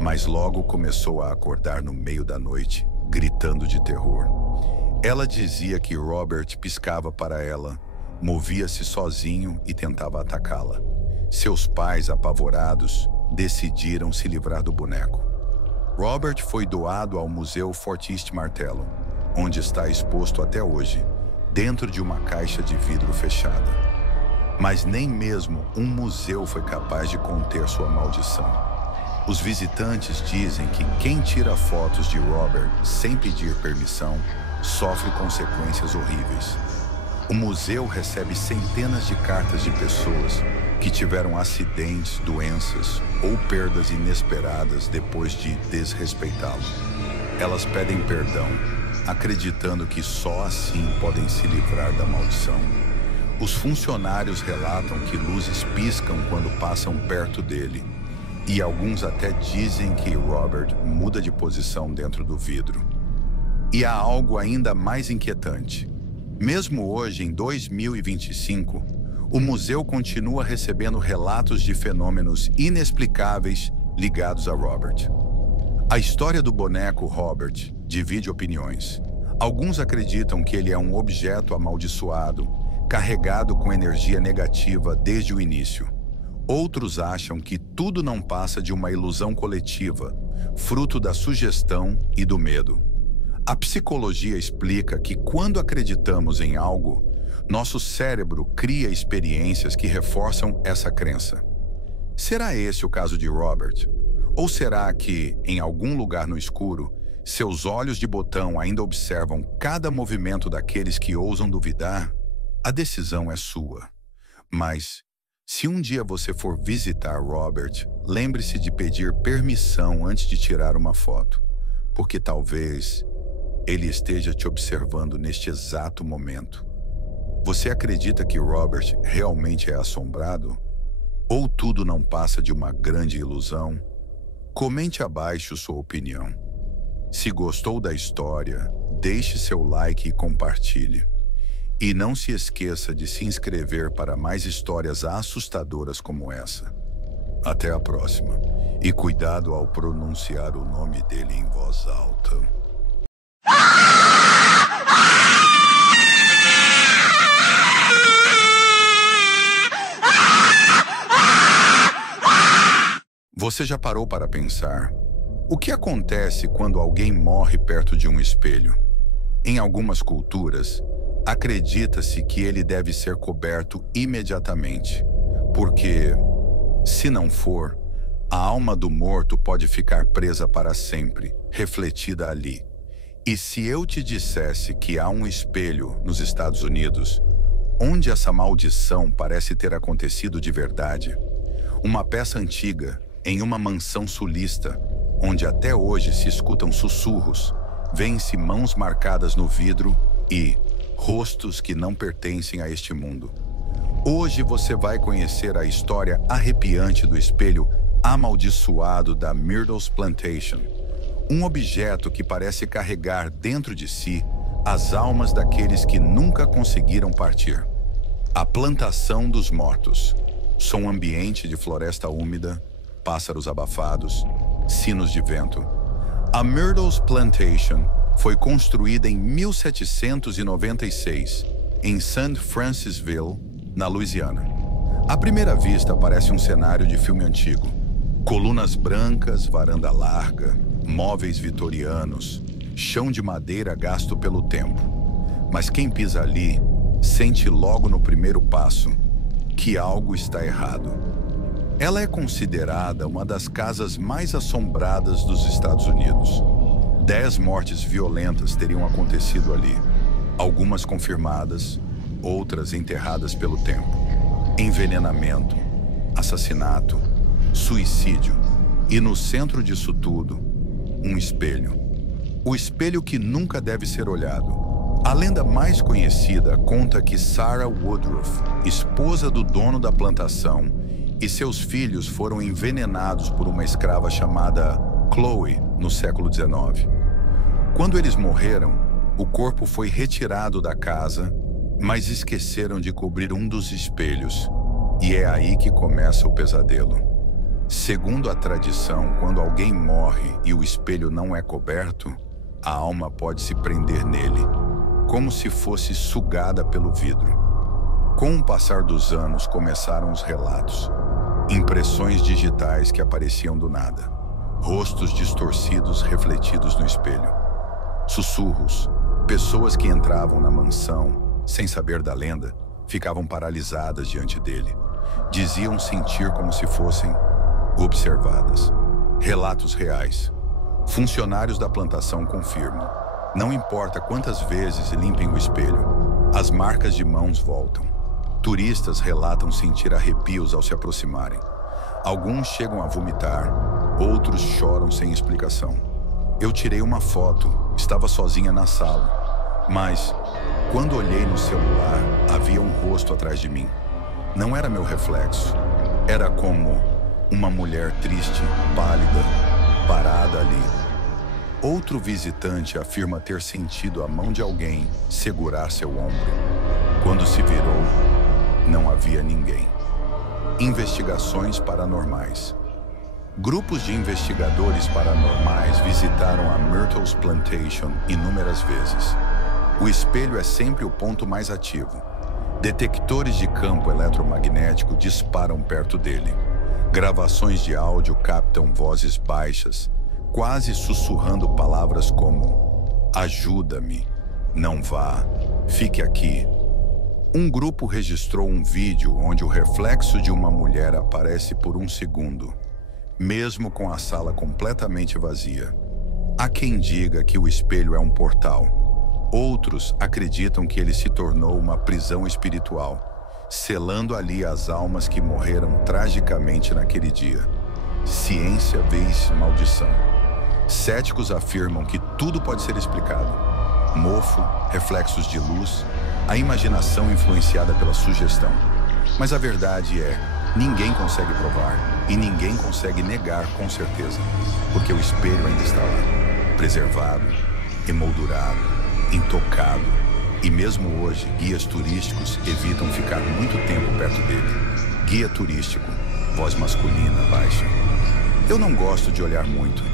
Mas logo começou a acordar no meio da noite, gritando de terror. Ela dizia que Robert piscava para ela, movia-se sozinho e tentava atacá-la. Seus pais, apavorados, decidiram se livrar do boneco. Robert foi doado ao Museu Fort East Martello, onde está exposto até hoje, dentro de uma caixa de vidro fechada. Mas nem mesmo um museu foi capaz de conter sua maldição. Os visitantes dizem que quem tira fotos de Robert sem pedir permissão sofre consequências horríveis. O museu recebe centenas de cartas de pessoas que tiveram acidentes, doenças ou perdas inesperadas depois de desrespeitá-lo. Elas pedem perdão, acreditando que só assim podem se livrar da maldição. Os funcionários relatam que luzes piscam quando passam perto dele, e alguns até dizem que Robert muda de posição dentro do vidro. E há algo ainda mais inquietante. Mesmo hoje, em 2025, o museu continua recebendo relatos de fenômenos inexplicáveis ligados a Robert. A história do boneco Robert divide opiniões. Alguns acreditam que ele é um objeto amaldiçoado, carregado com energia negativa desde o início. Outros acham que tudo não passa de uma ilusão coletiva, fruto da sugestão e do medo. A psicologia explica que quando acreditamos em algo, nosso cérebro cria experiências que reforçam essa crença. Será esse o caso de Robert? Ou será que, em algum lugar no escuro, seus olhos de botão ainda observam cada movimento daqueles que ousam duvidar? A decisão é sua. Mas, se um dia você for visitar Robert, lembre-se de pedir permissão antes de tirar uma foto, porque talvez ele esteja te observando neste exato momento. Você acredita que Robert realmente é assombrado? Ou tudo não passa de uma grande ilusão? Comente abaixo sua opinião. Se gostou da história, deixe seu like e compartilhe. E não se esqueça de se inscrever para mais histórias assustadoras como essa. Até a próxima. E cuidado ao pronunciar o nome dele em voz alta. Você já parou para pensar? O que acontece quando alguém morre perto de um espelho? Em algumas culturas, acredita-se que ele deve ser coberto imediatamente, porque, se não for, a alma do morto pode ficar presa para sempre, refletida ali. E se eu te dissesse que há um espelho nos Estados Unidos, onde essa maldição parece ter acontecido de verdade? Uma peça antiga, em uma mansão sulista, onde até hoje se escutam sussurros, vêem-se mãos marcadas no vidro e rostos que não pertencem a este mundo. Hoje você vai conhecer a história arrepiante do espelho amaldiçoado da Myrtle's Plantation, um objeto que parece carregar dentro de si as almas daqueles que nunca conseguiram partir. A Plantação dos Mortos, som ambiente de floresta úmida, pássaros abafados, sinos de vento. A Myrtle's Plantation foi construída em 1796, em St. Francisville, na Louisiana. À primeira vista parece um cenário de filme antigo. Colunas brancas, varanda larga, móveis vitorianos, chão de madeira gasto pelo tempo. Mas quem pisa ali sente logo no primeiro passo que algo está errado. Ela é considerada uma das casas mais assombradas dos Estados Unidos. 10 mortes violentas teriam acontecido ali, algumas confirmadas, outras enterradas pelo tempo. Envenenamento, assassinato, suicídio e, no centro disso tudo, um espelho. O espelho que nunca deve ser olhado. A lenda mais conhecida conta que Sarah Woodruff, esposa do dono da plantação, e seus filhos foram envenenados por uma escrava chamada Chloe no século XIX. Quando eles morreram, o corpo foi retirado da casa, mas esqueceram de cobrir um dos espelhos, e é aí que começa o pesadelo. Segundo a tradição, quando alguém morre e o espelho não é coberto, a alma pode se prender nele, como se fosse sugada pelo vidro. Com o passar dos anos, começaram os relatos. Impressões digitais que apareciam do nada. Rostos distorcidos refletidos no espelho. Sussurros. Pessoas que entravam na mansão, sem saber da lenda, ficavam paralisadas diante dele. Diziam sentir como se fossem observadas. Relatos reais. Funcionários da plantação confirmam. Não importa quantas vezes limpem o espelho, as marcas de mãos voltam. Turistas relatam sentir arrepios ao se aproximarem. Alguns chegam a vomitar, outros choram sem explicação. Eu tirei uma foto, estava sozinha na sala, mas, quando olhei no celular, havia um rosto atrás de mim. Não era meu reflexo, era como uma mulher triste, pálida, parada ali. Outro visitante afirma ter sentido a mão de alguém segurar seu ombro. Quando se virou, não havia ninguém. Investigações paranormais. Grupos de investigadores paranormais visitaram a Myrtle's Plantation inúmeras vezes. O espelho é sempre o ponto mais ativo. Detectores de campo eletromagnético disparam perto dele. Gravações de áudio captam vozes baixas, quase sussurrando palavras como Ajuda-me. Não vá. Fique aqui. Um grupo registrou um vídeo onde o reflexo de uma mulher aparece por um segundo, mesmo com a sala completamente vazia. Há quem diga que o espelho é um portal. Outros acreditam que ele se tornou uma prisão espiritual, selando ali as almas que morreram tragicamente naquele dia. Ciência vez maldição. Céticos afirmam que tudo pode ser explicado. Mofo, reflexos de luz, a imaginação influenciada pela sugestão. Mas a verdade é, ninguém consegue provar e ninguém consegue negar com certeza, porque o espelho ainda está lá, preservado, emoldurado, intocado, e mesmo hoje guias turísticos evitam ficar muito tempo perto dele. Guia turístico, voz masculina baixa. Eu não gosto de olhar muito.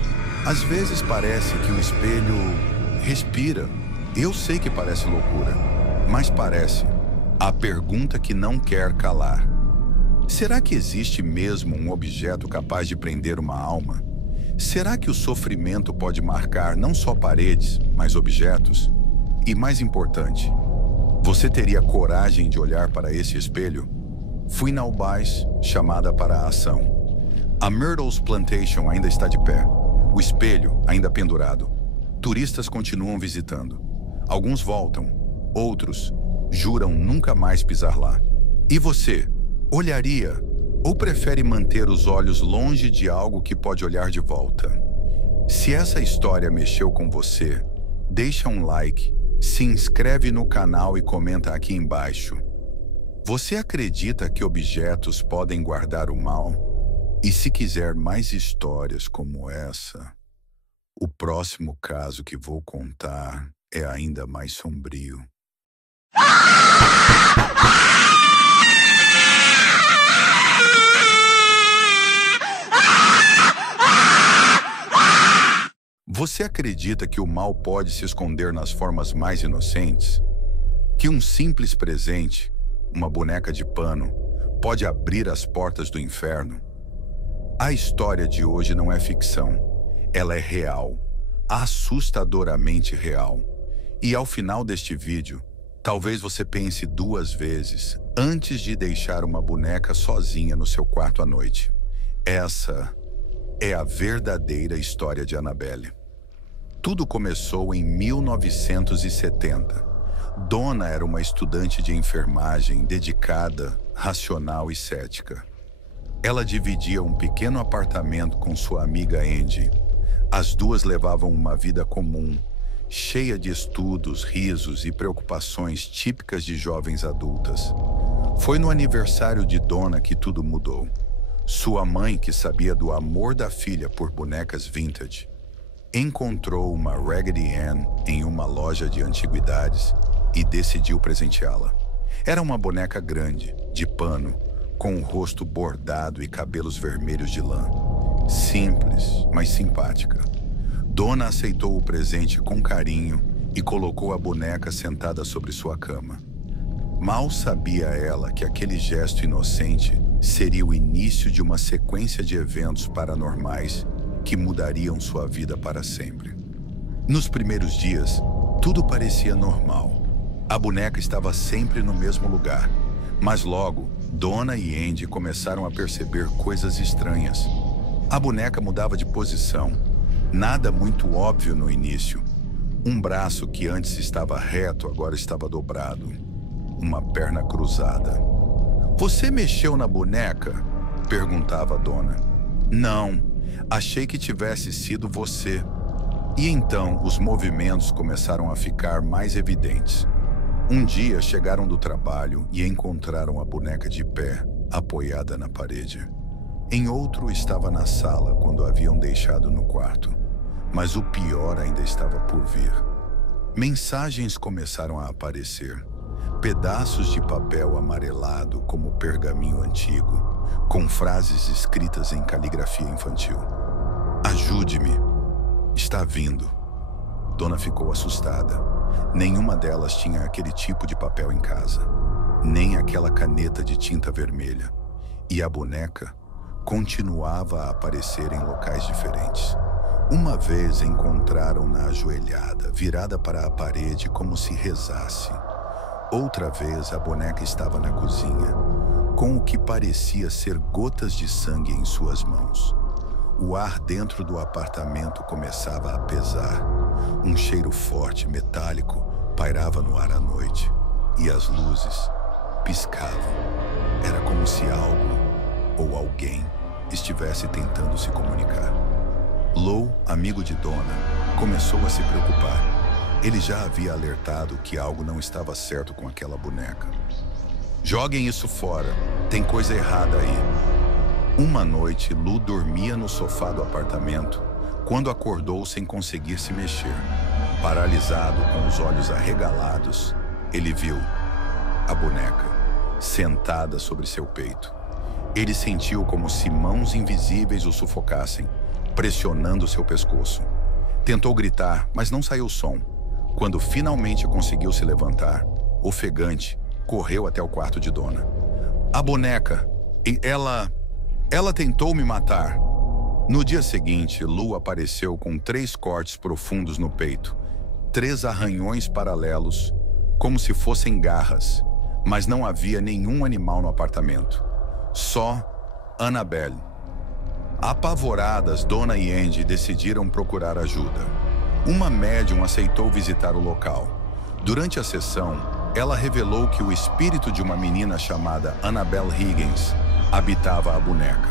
Às vezes parece que o espelho respira. Eu sei que parece loucura, mas parece. A pergunta que não quer calar. Será que existe mesmo um objeto capaz de prender uma alma? Será que o sofrimento pode marcar não só paredes, mas objetos? E mais importante, você teria coragem de olhar para esse espelho? Fui na Ubás, chamada para a ação. A Myrtle's Plantation ainda está de pé. O espelho ainda pendurado. Turistas continuam visitando. Alguns voltam, outros juram nunca mais pisar lá. E você, olharia ou prefere manter os olhos longe de algo que pode olhar de volta? Se essa história mexeu com você, deixa um like, se inscreve no canal e comenta aqui embaixo. Você acredita que objetos podem guardar o mal? E se quiser mais histórias como essa, o próximo caso que vou contar é ainda mais sombrio. Você acredita que o mal pode se esconder nas formas mais inocentes? Que um simples presente, uma boneca de pano, pode abrir as portas do inferno? A história de hoje não é ficção. Ela é real, assustadoramente real. E ao final deste vídeo, talvez você pense duas vezes antes de deixar uma boneca sozinha no seu quarto à noite. Essa é a verdadeira história de Annabelle. Tudo começou em 1970. Donna era uma estudante de enfermagem dedicada, racional e cética. Ela dividia um pequeno apartamento com sua amiga Andy. As duas levavam uma vida comum, cheia de estudos, risos e preocupações típicas de jovens adultas. Foi no aniversário de Donna que tudo mudou. Sua mãe, que sabia do amor da filha por bonecas vintage, encontrou uma Raggedy Ann em uma loja de antiguidades e decidiu presenteá-la. Era uma boneca grande, de pano, com o rosto bordado e cabelos vermelhos de lã. Simples, mas simpática. Donna aceitou o presente com carinho e colocou a boneca sentada sobre sua cama. Mal sabia ela que aquele gesto inocente seria o início de uma sequência de eventos paranormais que mudariam sua vida para sempre. Nos primeiros dias, tudo parecia normal. A boneca estava sempre no mesmo lugar, mas logo, Donna e Andy começaram a perceber coisas estranhas. A boneca mudava de posição, nada muito óbvio no início. Um braço que antes estava reto agora estava dobrado, uma perna cruzada. "Você mexeu na boneca?" perguntava a Donna. "Não, achei que tivesse sido você." E então os movimentos começaram a ficar mais evidentes. Um dia chegaram do trabalho e encontraram a boneca de pé, apoiada na parede. Em outro estava na sala quando a haviam deixado no quarto. Mas o pior ainda estava por vir. Mensagens começaram a aparecer. Pedaços de papel amarelado como pergaminho antigo, com frases escritas em caligrafia infantil. "Ajude-me. Está vindo." Donna ficou assustada. Nenhuma delas tinha aquele tipo de papel em casa, nem aquela caneta de tinta vermelha. E a boneca continuava a aparecer em locais diferentes. Uma vez encontraram-na ajoelhada, virada para a parede como se rezasse. Outra vez a boneca estava na cozinha, com o que parecia ser gotas de sangue em suas mãos. O ar dentro do apartamento começava a pesar. Um cheiro forte, metálico, pairava no ar à noite. E as luzes piscavam. Era como se algo ou alguém estivesse tentando se comunicar. Lou, amigo de Donna, começou a se preocupar. Ele já havia alertado que algo não estava certo com aquela boneca. Joguem isso fora, tem coisa errada aí. Uma noite, Lou dormia no sofá do apartamento quando acordou sem conseguir se mexer. Paralisado, com os olhos arregalados, ele viu a boneca sentada sobre seu peito. Ele sentiu como se mãos invisíveis o sufocassem, pressionando seu pescoço. Tentou gritar, mas não saiu som. Quando finalmente conseguiu se levantar, ofegante, correu até o quarto de Donna. A boneca, ela tentou me matar. No dia seguinte, Lou apareceu com 3 cortes profundos no peito, 3 arranhões paralelos, como se fossem garras, mas não havia nenhum animal no apartamento. Só Annabelle. Apavoradas, Donna e Andy decidiram procurar ajuda. Uma médium aceitou visitar o local. Durante a sessão, ela revelou que o espírito de uma menina chamada Annabelle Higgins habitava a boneca.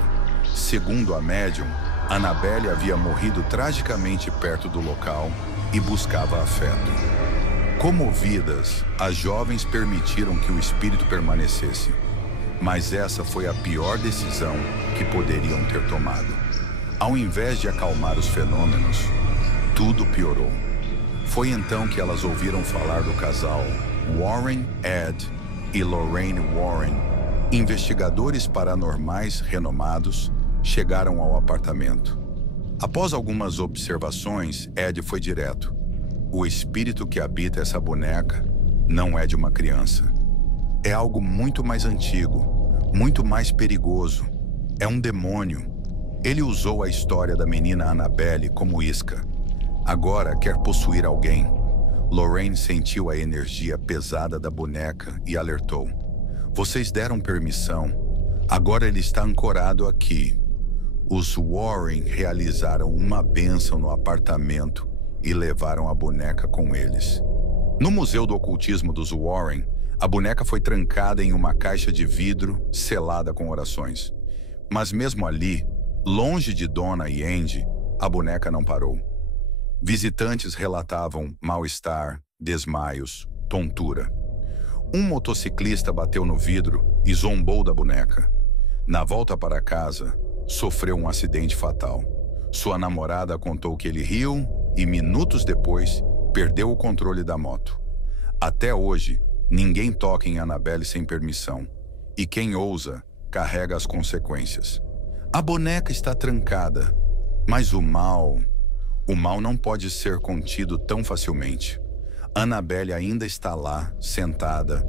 Segundo a médium, Annabelle havia morrido tragicamente perto do local e buscava afeto. Comovidas, as jovens permitiram que o espírito permanecesse. Mas essa foi a pior decisão que poderiam ter tomado. Ao invés de acalmar os fenômenos, tudo piorou. Foi então que elas ouviram falar do casal Warren Ed e Lorraine Warren. Investigadores paranormais renomados chegaram ao apartamento. Após algumas observações, Ed foi direto. O espírito que habita essa boneca não é de uma criança. É algo muito mais antigo, muito mais perigoso. É um demônio. Ele usou a história da menina Annabelle como isca. Agora quer possuir alguém. Lorraine sentiu a energia pesada da boneca e alertou. Vocês deram permissão. Agora ele está ancorado aqui. Os Warren realizaram uma bênção no apartamento e levaram a boneca com eles. No Museu do Ocultismo dos Warren, a boneca foi trancada em uma caixa de vidro selada com orações. Mas mesmo ali, longe de Donna e Andy, a boneca não parou. Visitantes relatavam mal-estar, desmaios, tontura. Um motociclista bateu no vidro e zombou da boneca. Na volta para casa, sofreu um acidente fatal. Sua namorada contou que ele riu e, minutos depois, perdeu o controle da moto. Até hoje, ninguém toca em Annabelle sem permissão. E quem ousa, carrega as consequências. A boneca está trancada, mas o mal não pode ser contido tão facilmente. Annabelle ainda está lá, sentada,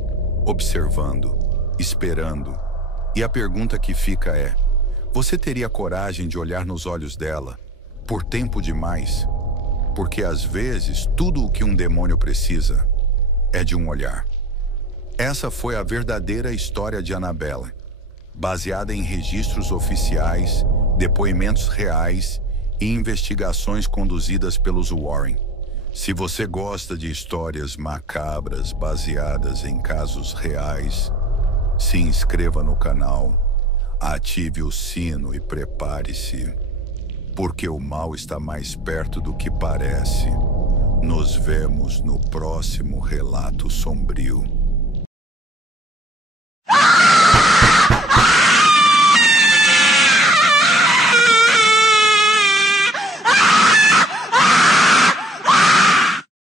observando, esperando. E a pergunta que fica é: você teria coragem de olhar nos olhos dela por tempo demais? Porque às vezes tudo o que um demônio precisa é de um olhar. Essa foi a verdadeira história de Annabelle, baseada em registros oficiais, depoimentos reais e investigações conduzidas pelos Warren. Se você gosta de histórias macabras baseadas em casos reais, se inscreva no canal, ative o sino e prepare-se, porque o mal está mais perto do que parece. Nos vemos no próximo relato sombrio.